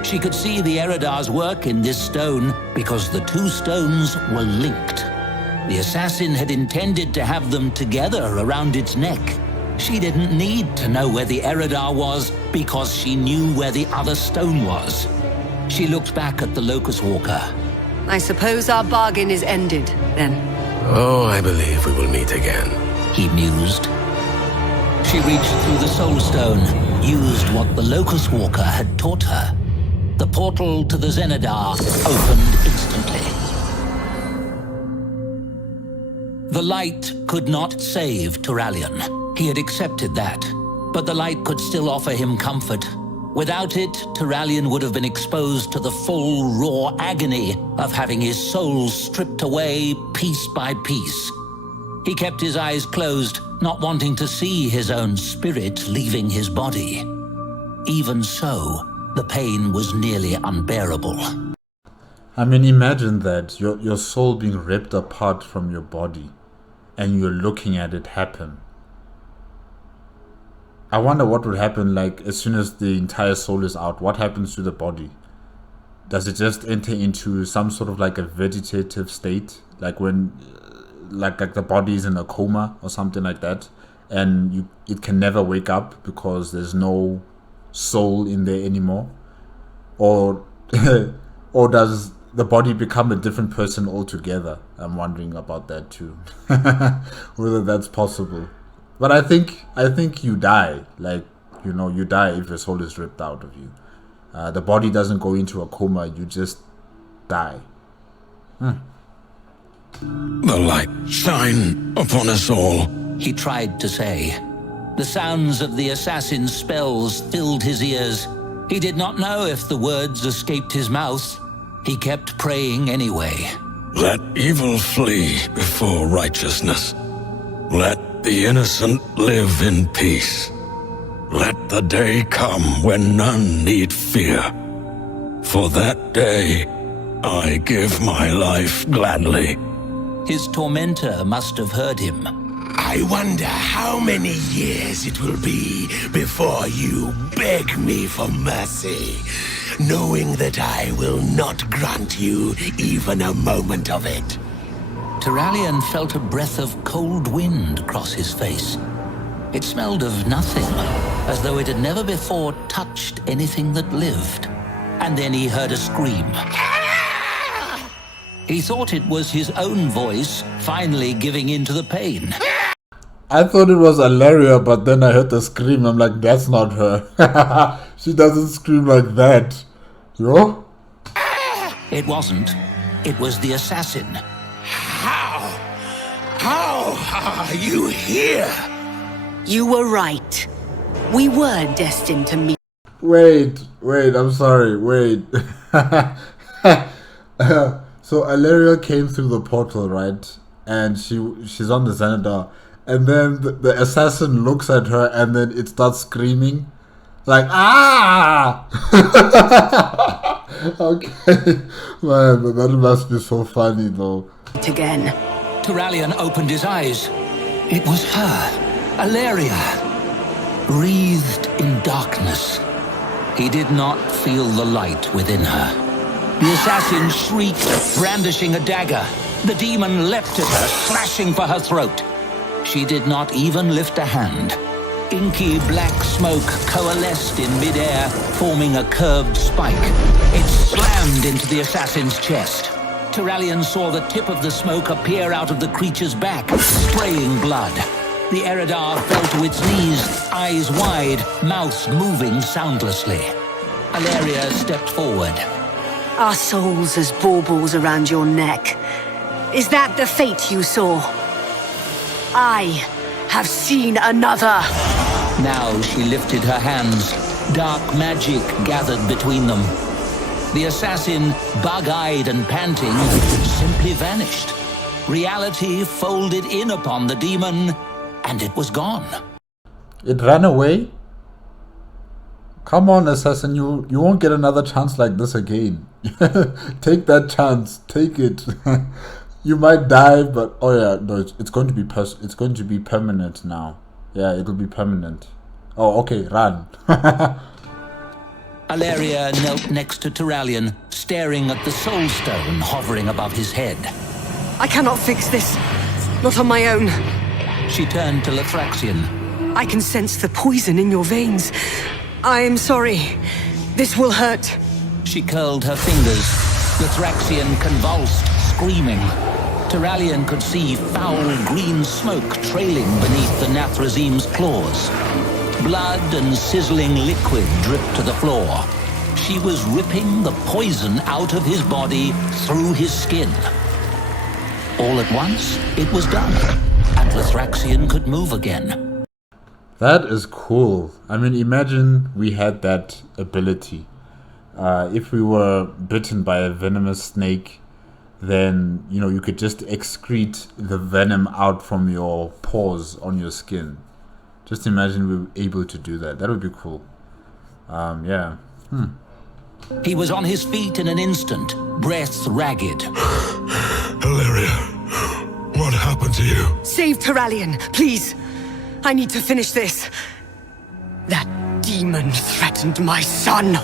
She could see the Eradar's work in this stone because the two stones were linked. The assassin had intended to have them together around its neck. She didn't need to know where the Eradar was because she knew where the other stone was. She looked back at the Locust Walker. I suppose our bargain is ended, then. Oh, I believe we will meet again. He mused. She reached through the Soul Stone, used what the Locust Walker had taught her. The portal to the Zenadar opened instantly. The light could not save Terralion. He had accepted that, but the light could still offer him comfort. Without it, Terralion would have been exposed to the full, raw agony of having his soul stripped away piece by piece. He kept his eyes closed, not wanting to see his own spirit leaving his body. Even so, the pain was nearly unbearable. I mean, imagine that, your soul being ripped apart from your body, and you're looking at it happen. I wonder what would happen, like, as soon as the entire soul is out. What happens to the body? Does it just enter into some sort of like a vegetative state? Like when, like the body is in a coma or something like that, and it can never wake up because there's no soul in there anymore? Or, or does the body become a different person altogether? I'm wondering about that too. Whether that's possible. But I think you die. Like, you know, you die if your soul is ripped out of you. The body doesn't go into a coma, you just die. The light shine upon us all. He tried to say. The sounds of the assassin's spells filled his ears. He did not know if the words escaped his mouth. He kept praying anyway. Let evil flee before righteousness. Let the innocent live in peace. Let the day come when none need fear. For that day, I give my life gladly. His tormentor must have heard him. I wonder how many years it will be before you beg me for mercy, knowing that I will not grant you even a moment of it. Terralion felt a breath of cold wind cross his face. It smelled of nothing, as though it had never before touched anything that lived. And then he heard a scream. He thought it was his own voice finally giving in to the pain. I thought it was Alaria, but then I heard the scream. I'm like, that's not her. She doesn't scream like that. Yo? It wasn't. It was the assassin. How are you here? You were right. We were destined to meet. Wait, I'm sorry, wait. So Alaria came through the portal, right? And she's on the Zenadar. And then the assassin looks at her and then it starts screaming. Like, ah! Okay. Man, but that must be so funny though. Again. Terralion opened his eyes. It was her, Alaria, wreathed in darkness. He did not feel the light within her. The assassin shrieked, brandishing a dagger. The demon leapt at her, slashing for her throat. She did not even lift a hand. Inky black smoke coalesced in midair, forming a curved spike. It slammed into the assassin's chest. Turallion saw the tip of the smoke appear out of the creature's back, spraying blood. The Eridar fell to its knees, eyes wide, mouth moving soundlessly. Alaria stepped forward. Our souls as baubles around your neck. Is that the fate you saw? I have seen another. Now she lifted her hands. Dark magic gathered between them. The assassin, bug-eyed and panting, simply vanished. Reality folded in upon the demon, and it was gone. It ran away? Come on, assassin, you won't get another chance like this again. Take that chance. Take it. You might die, but oh yeah, no, it's going to be it's going to be permanent now. Yeah, it'll be permanent. Oh, okay, run. Alaria knelt next to Turallion, staring at the soul stone hovering above his head. I cannot fix this. Not on my own. She turned to Lathraxion. I can sense the poison in your veins. I am sorry. This will hurt. She curled her fingers. Lathraxion convulsed, screaming. Turallion could see foul green smoke trailing beneath the Nathrazim's claws. Blood and sizzling liquid dripped to the floor. She was ripping the poison out of his body through his skin. All at once, it was done, and Lathraxion could move again. That is cool. I mean, imagine we had that ability. If we were bitten by a venomous snake, then, you know, you could just excrete the venom out from your pores on your skin. Just imagine we were able to do that. That would be cool. Yeah. He was on his feet in an instant, breath ragged. Alaria, what happened to you? Save Turallion, please. I need to finish this. That demon threatened my son.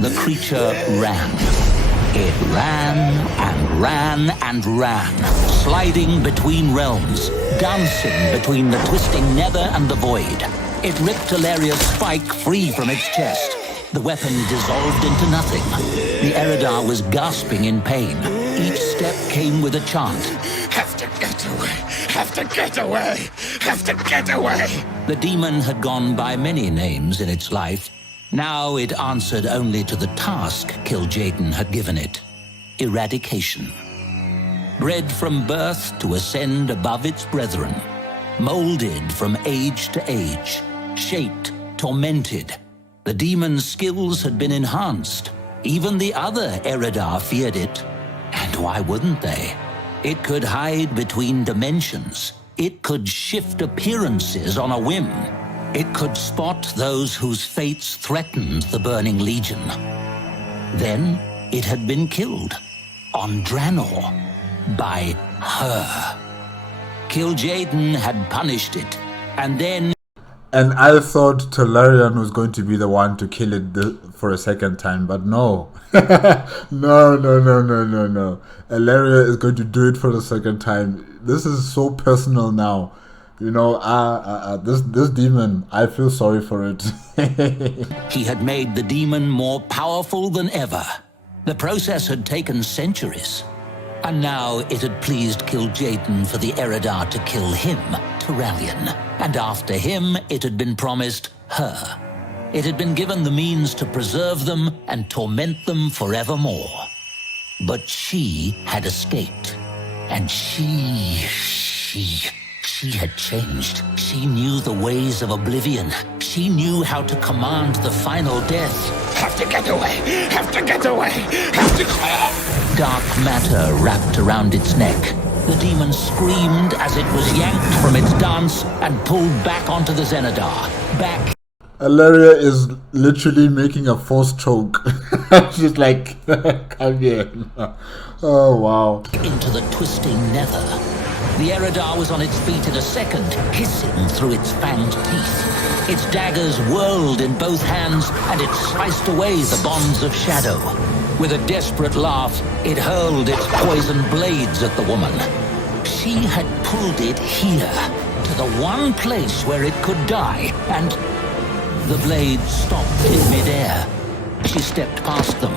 The creature ran. It ran and ran and ran, sliding between realms, dancing between the twisting nether and the void. It ripped Alaria's spike free from its chest. The weapon dissolved into nothing. The Eridar was gasping in pain. Each step came with a chant. Have to get away! Have to get away! Have to get away! The demon had gone by many names in its life. Now it answered only to the task Kil'jaeden had given it: eradication. Bred from birth to ascend above its brethren, molded from age to age, shaped, tormented, the demon's skills had been enhanced. Even the other Eridar feared it. And why wouldn't they? It could hide between dimensions. It could shift appearances on a whim. It could spot those whose fates threatened the Burning Legion. Then it had been killed on Draenor by her. Kil'jaeden had punished it, and then... And I thought Turallion was going to be the one to kill it for a second time, but no. No. Alaria is going to do it for the second time. This is so personal now. You know, this demon, I feel sorry for it. He had made the demon more powerful than ever. The process had taken centuries. And now it had pleased Kil'jaeden for the Eridar to kill him, Turallion. And after him, it had been promised her. It had been given the means to preserve them and torment them forevermore. But she had escaped. And she had changed. She knew the ways of oblivion. She knew how to command the final death. Have to get away! Have to get away! Have to... Dark matter wrapped around its neck. The demon screamed as it was yanked from its dance and pulled back onto the Xenadar. Back. Alaria is literally making a forced choke. She's like, come here. Oh, wow. Into the twisting nether. The Eridar was on its feet in a second, hissing through its fanged teeth. Its daggers whirled in both hands, and it sliced away the bonds of shadow. With a desperate laugh, it hurled its poisoned blades at the woman. She had pulled it here, to the one place where it could die, and the blades stopped in midair. She stepped past them.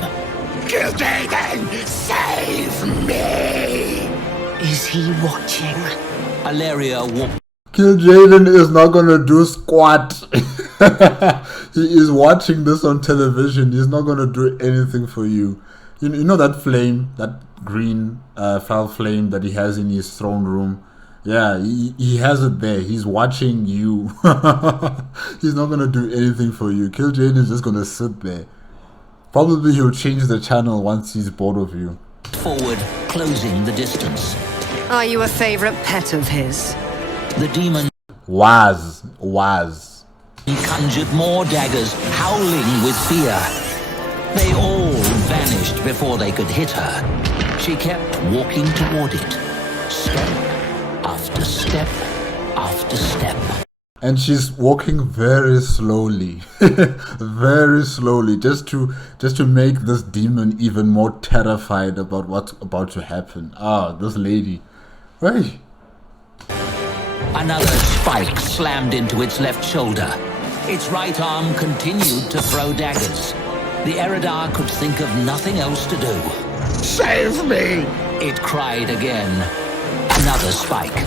Kil'jaeden, save me! Is he watching? Alaria walked. Kil'jaeden is not gonna do squat. He is watching this on television. He's not gonna do anything for you. You know that flame, that green foul flame that he has in his throne room? Yeah, he has it there. He's watching you. He's not gonna do anything for you. Kil'jaeden is just gonna sit there. Probably he'll change the channel once he's bored of you. Forward, closing the distance. Are you a favorite pet of his? The demon Was. conjured more daggers, howling with fear. They all vanished before they could hit her. She kept walking toward it, step after step after step. And she's walking very slowly, very slowly, just to make this demon even more terrified about what's about to happen. This lady, hey. Another spike slammed into its left shoulder. Its right arm continued to throw daggers. The Eridar could think of nothing else to do. Save me! It cried again. Another spike.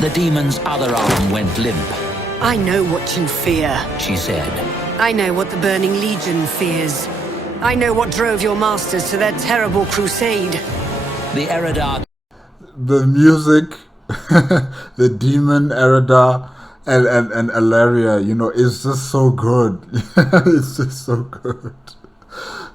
The demon's other arm went limp. I know what you fear. She said. I know what the Burning Legion fears. I know what drove your masters to their terrible crusade. The Eridar. The music, the demon Eridar, and Alaria, is just so good. It's just so good.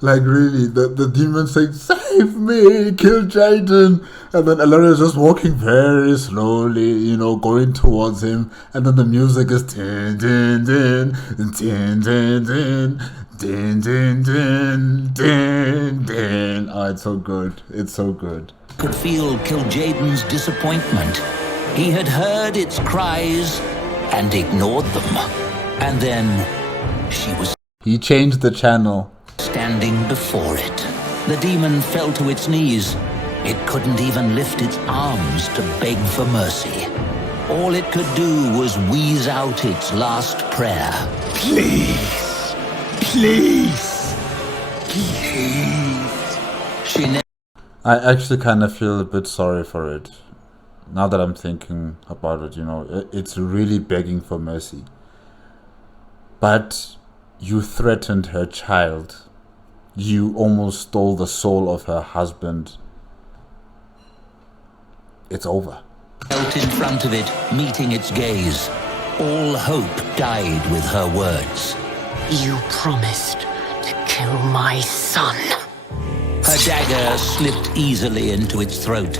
Like really, the demon saying, "Save me, Kil'jaeden," and then Alaria is just walking very slowly, going towards him, and then the music is din din din din din din din din din din din. Oh, it's so good. It's so good. Could feel Kil'jaeden's disappointment. He had heard its cries and ignored them. And then she was He changed the channel. standing before it. The demon fell to its knees. It couldn't even lift its arms to beg for mercy. All it could do was wheeze out its last prayer. Please! Please! Please! She I actually kind of feel a bit sorry for it. Now that I'm thinking about it, it's really begging for mercy. But you threatened her child. You almost stole the soul of her husband. It's over. knelt in front of it, meeting its gaze. All hope died with her words. You promised to kill my son. Her dagger slipped easily into its throat.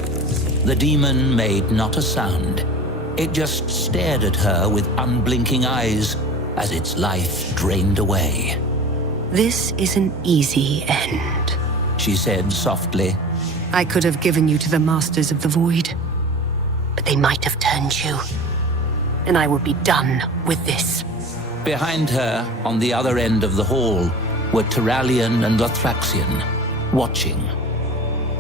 The demon made not a sound. It just stared at her with unblinking eyes as its life drained away. This is an easy end, She said softly. I could have given you to the Masters of the Void, but they might have turned you, and I would be done with this. Behind her, on the other end of the hall, were Turallion and Lothraxion, watching.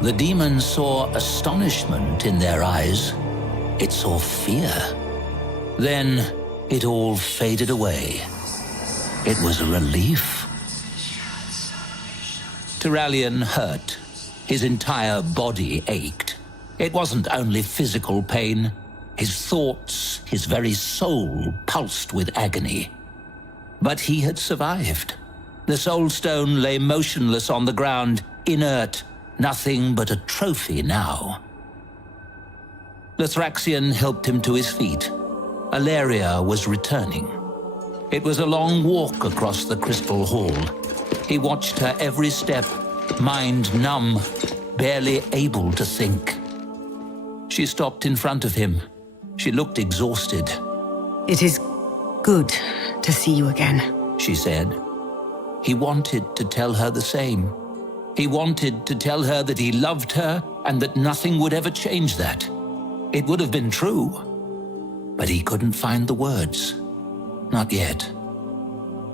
The demon saw astonishment in their eyes. It saw fear. Then it all faded away. It was a relief. Turallion hurt. His entire body ached. It wasn't only physical pain. His thoughts, his very soul pulsed with agony. But he had survived. The Soul Stone lay motionless on the ground, inert, nothing but a trophy now. Lothraxion helped him to his feet. Alaria was returning. It was a long walk across the crystal hall. He watched her every step, mind numb, barely able to think. She stopped in front of him. She looked exhausted. It is good to see you again. She said. He wanted to tell her the same. He wanted to tell her that he loved her and that nothing would ever change that. It would have been true, but he couldn't find the words. Not yet.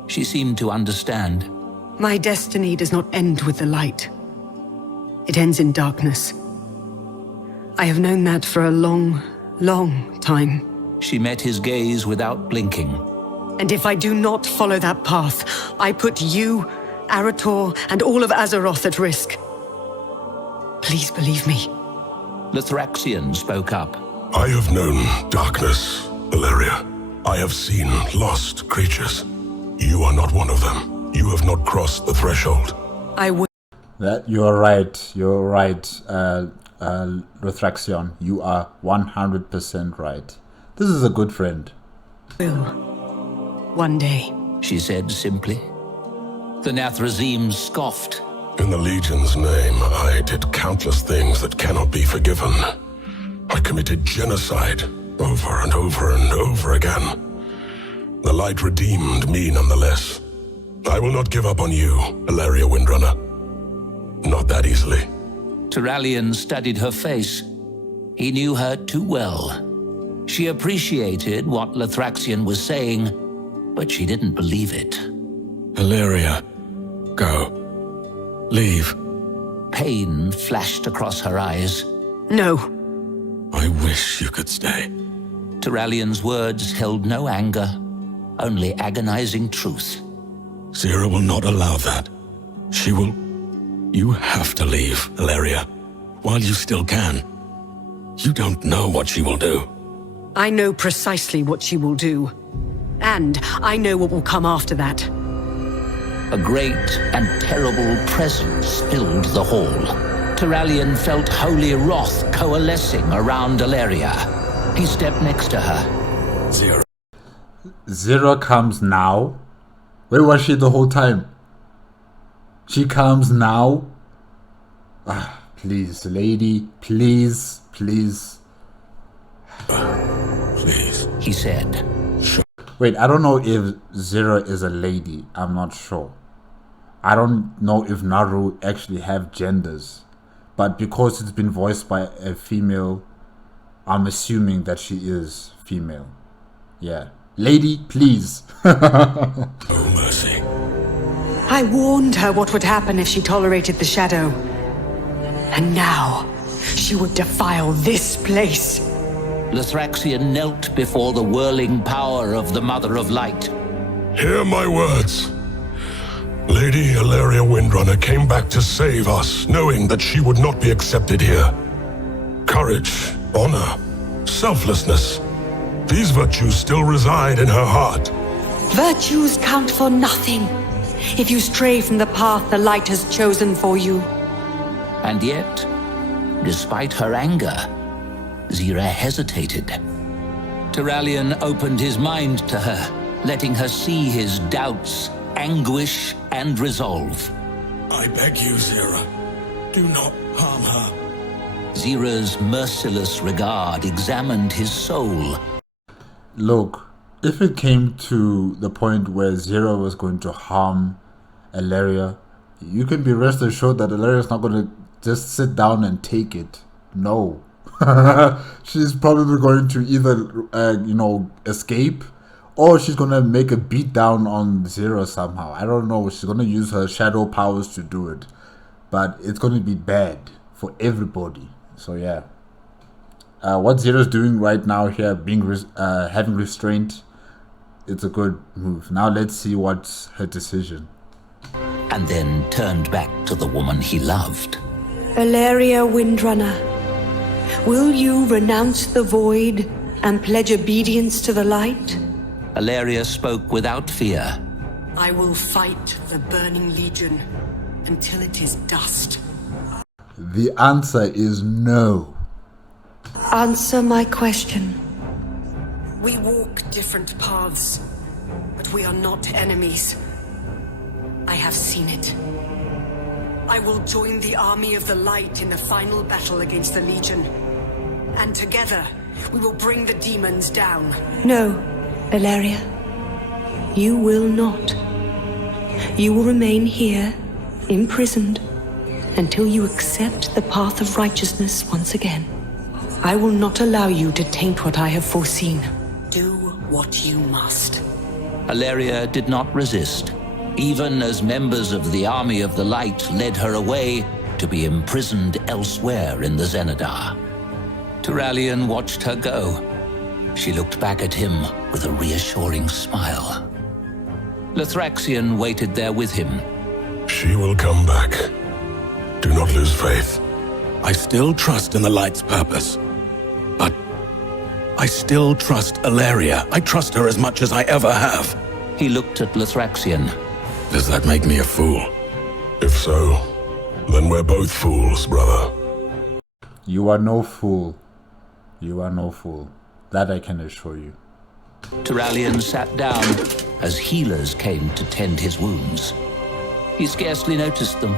She seemed to understand. My destiny does not end with the light. It ends in darkness. I have known that for a long, long time. She met his gaze without blinking. And if I do not follow that path, I put you, Arator, and all of Azeroth at risk. Please believe me. The Thraxian spoke up. I have known darkness, Valeria. I have seen lost creatures. You are not one of them. You have not crossed the threshold. I will. That you're right. You're right, Thraxian. You are 100% right. This is a good friend. One day, She said simply. The Nathrazim scoffed. In the Legion's name, I did countless things that cannot be forgiven. I committed genocide over and over and over again. The light redeemed me nonetheless. I will not give up on you, Ilaria Windrunner. Not that easily. Turallion studied her face. He knew her too well. She appreciated what Lathraxian was saying, but she didn't believe it. Ilaria, go. Leave. Pain flashed across her eyes. no. I wish you could stay. Turallion's words held no anger, only agonizing truth. Zira will not allow that. She will... You have to leave, Ilaria, while you still can. You don't know what she will do. I know precisely what she will do. And I know what will come after that. A great and terrible presence filled the hall. Turallion felt holy wrath coalescing around Ilaria. He stepped next to her. Zira. Zero comes now. Where was she the whole time? She comes now. Ah, please, lady, please, please. Please. He said. Wait, I don't know if Zero is a lady. I'm not sure. I don't know if Naru actually have genders. But because it's been voiced by a female, I'm assuming that she is female. Yeah. Lady, please. Oh, mercy. I warned her what would happen if she tolerated the shadow. And now, she would defile this place. Lathraxian knelt before the whirling power of the Mother of Light. Hear my words. Lady Ilaria Windrunner came back to save us, knowing that she would not be accepted here. Courage, honor, selflessness. These virtues still reside in her heart. Virtues count for nothing if you stray from the path the light has chosen for you. And yet, despite her anger, Zira hesitated. Turallion opened his mind to her, letting her see his doubts, anguish, and resolve. I beg you, Zira. Do not harm her. Zira's merciless regard examined his soul. Look, if it came to the point where Zero was going to harm Ilaria, you can be rest assured that Ilaria is not going to just sit down and take it. No. She's probably going to either, escape, or she's going to make a beat down on Zero somehow. I don't know. She's going to use her shadow powers to do it. But it's going to be bad for everybody. So, yeah. What Zero's doing right now here, being having restraint, it's a good move. Now let's see what's her decision. And then turned back to the woman he loved. Ilaria Windrunner, will you renounce the void and pledge obedience to the light? Ilaria spoke without fear. I will fight the Burning Legion until it is dust. The answer is no. Answer my question. We walk different paths, but we are not enemies. I have seen it. I will join the army of the light in the final battle against the Legion. And together, we will bring the demons down. No, Ilaria. You will not. You will remain here, imprisoned, until you accept the path of righteousness once again. I will not allow you to taint what I have foreseen. Do what you must. Valeria did not resist, even as members of the Army of the Light led her away to be imprisoned elsewhere in the Xenadar. Turalyon watched her go. She looked back at him with a reassuring smile. Lithraxion waited there with him. She will come back. Do not lose faith. I still trust in the Light's purpose. But I still trust Ilaria. I trust her as much as I ever have. He looked at Lithraxion. Does that make me a fool? If so, then we're both fools, brother. You are no fool. You are no fool. That I can assure you. Turalyon sat down as healers came to tend his wounds. He scarcely noticed them.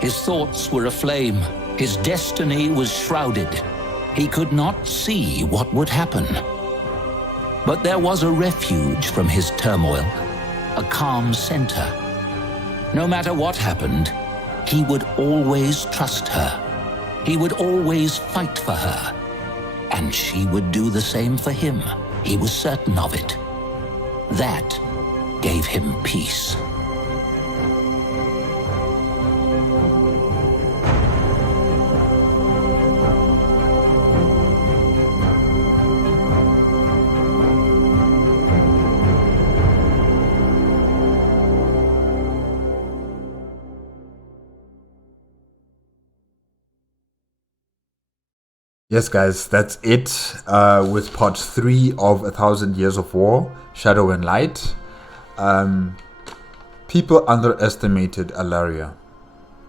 His thoughts were aflame. His destiny was shrouded. He could not see what would happen. But there was a refuge from his turmoil, a calm center. No matter what happened, he would always trust her. He would always fight for her. And she would do the same for him. He was certain of it. That gave him peace. Yes, guys, that's it with part 3 of 1,000 Years of War, Shadow and Light. People underestimated Ilaria.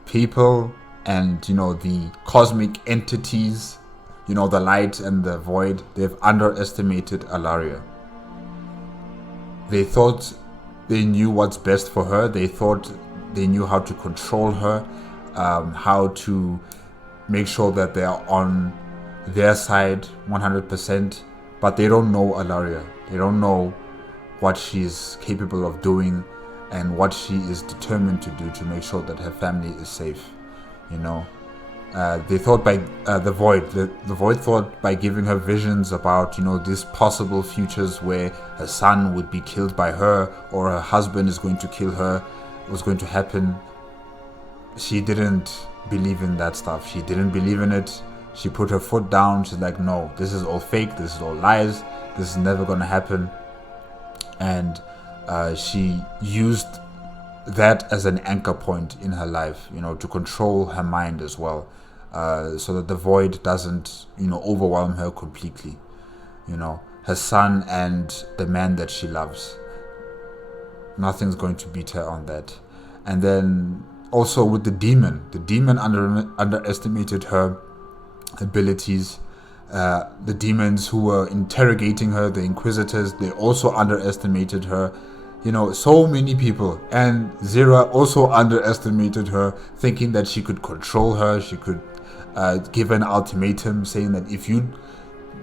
People and, the cosmic entities, the light and the void, they've underestimated Ilaria. They thought they knew what's best for her. They thought they knew how to control her, how to make sure that they are on their side 100%, but they don't know Ilaria. They don't know what she's capable of doing and what she is determined to do to make sure that her family is safe. They thought by the void thought by giving her visions about these possible futures where her son would be killed by her or her husband is going to kill her, was going to happen. She didn't believe in that stuff. She didn't believe in it. She put her foot down. She's like, no, this is all fake. This is all lies. This is never going to happen. And she used that as an anchor point in her life, to control her mind as well, so that the void doesn't, overwhelm her completely. Her son and the man that she loves. Nothing's going to beat her on that. And then also with the demon underestimated her abilities. The demons who were interrogating her, the inquisitors, they also underestimated her. So many people. And Zira also underestimated her, thinking that she could control her. She could give an ultimatum saying that if you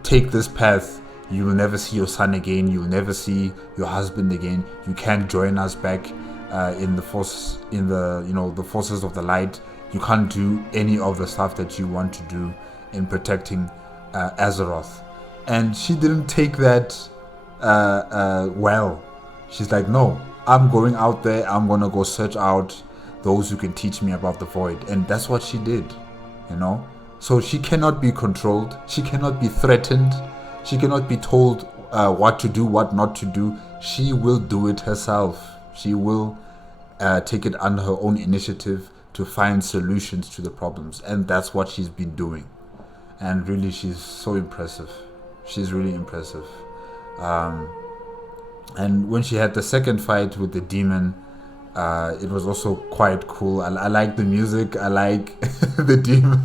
take this path, you will never see your son again. You will never see your husband again. You can't join us back in the force, in the forces of the light. You can't do any of the stuff that you want to do in protecting Azeroth. And she didn't take that well. She's like, no, I'm going out there. I'm going to go search out those who can teach me about the void. And that's what she did, So she cannot be controlled. She cannot be threatened. She cannot be told what to do, what not to do. She will do it herself. She will take it under her own initiative to find solutions to the problems. And that's what she's been doing. And really, she's so impressive. She's really impressive. And when she had the second fight with the demon, it was also quite cool. I like the music. I like the demon.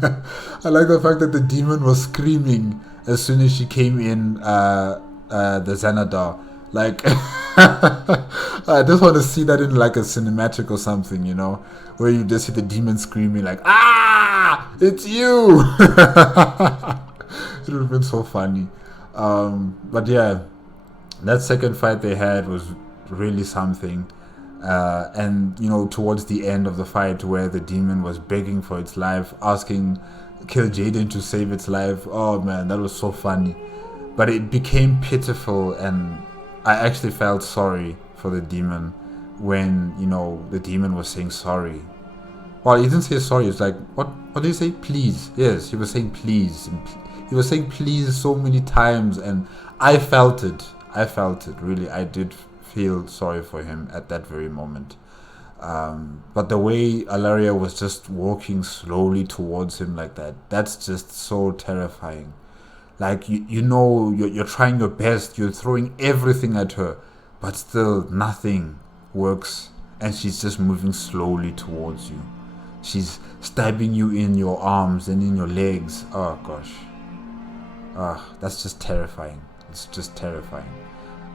I like the fact that the demon was screaming as soon as she came in the Xanadar. Like, I just want to see that in like a cinematic or something, where you just see the demon screaming like, ah, it's you. It would have been so funny. But yeah, that second fight they had was really something. And towards the end of the fight, where the demon was begging for its life, asking kill Jaden to save its life. Oh man, that was so funny. But it became pitiful, and I actually felt sorry for the demon when, you know, the demon was saying sorry. Well, he didn't say sorry. It's like, what did he say? Please. Yes, he was saying please. He was saying please so many times, and I felt it. Really, I did feel sorry for him at that very moment. But the way Alaria was just walking slowly towards him like that, that's just so terrifying. Like, you know, you're trying your best, you're throwing everything at her, but still nothing works, and she's just moving slowly towards you. She's stabbing you in your arms and in your legs. Oh gosh. That's just terrifying. It's just terrifying.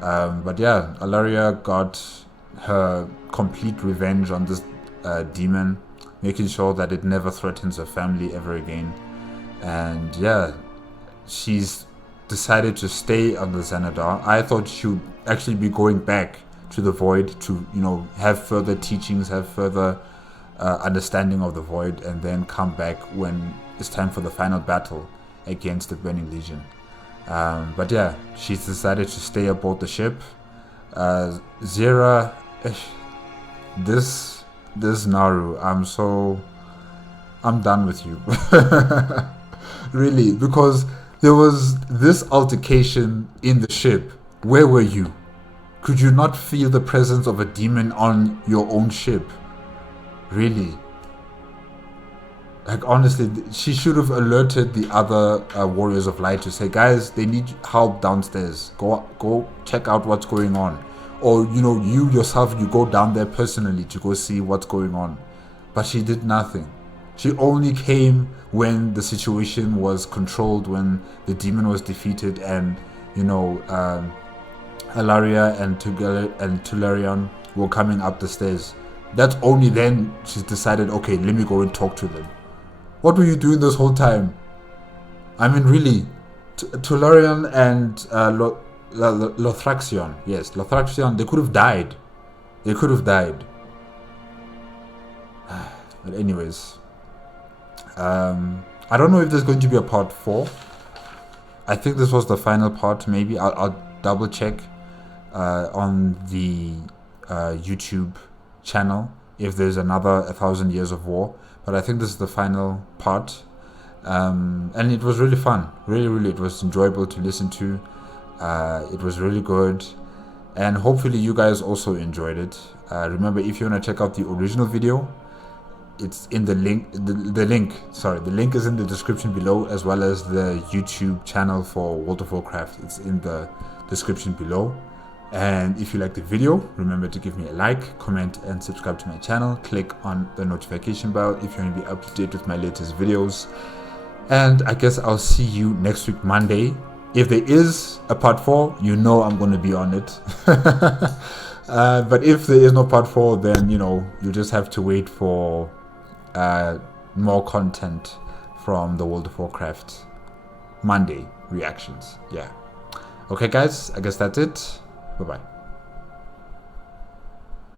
But yeah, Alaria got her complete revenge on this demon, making sure that it never threatens her family ever again. And yeah, she's decided to stay on the Xanadar. I thought she would actually be going back to the Void to, you know, have further teachings, have further understanding of the Void, and then come back when it's time for the final battle against the Burning Legion. But yeah, she's decided to stay aboard the ship. Zira, this Naru, I'm done with you. Really, because there was this altercation in the ship. Where were you? Could you not feel the presence of a demon on your own ship? Really? Like, honestly, she should have alerted the other Warriors of Light to say, guys, they need help downstairs. Go check out what's going on. Or, you know, you yourself, you go down there personally to go see what's going on. But she did nothing. She only came when the situation was controlled, when the demon was defeated, and, you know, Alaria and Tularion were coming up the stairs. That's only then she's decided, okay, let me go and talk to them. What were you doing this whole time? I mean, really, Tularion and Lothraxion, yes, Lothraxion, they could have died. They could have died. But anyways, I don't know if there's going to be a part 4. I think this was the final part. Maybe I'll double check on the YouTube channel if there's another 1,000 Years of War. But I think this is the final part. And it was really fun. Really, it was enjoyable to listen to. It was really good. And hopefully you guys also enjoyed it. Remember, if you want to check out the original video, it's in the link. The link is in the description below, as well as the YouTube channel for World of Warcraft. It's in the description below. And if you like the video, remember to give me a like, comment, and subscribe to my channel. Click on the notification bell if you want to be up to date with my latest videos. And I guess I'll see you next week, Monday. If there is a part 4, you know I'm going to be on it. But if there is no part 4, then, you know, you just have to wait for more content from the World of Warcraft Monday reactions. Yeah. Okay, guys, I guess that's it. Bye-bye.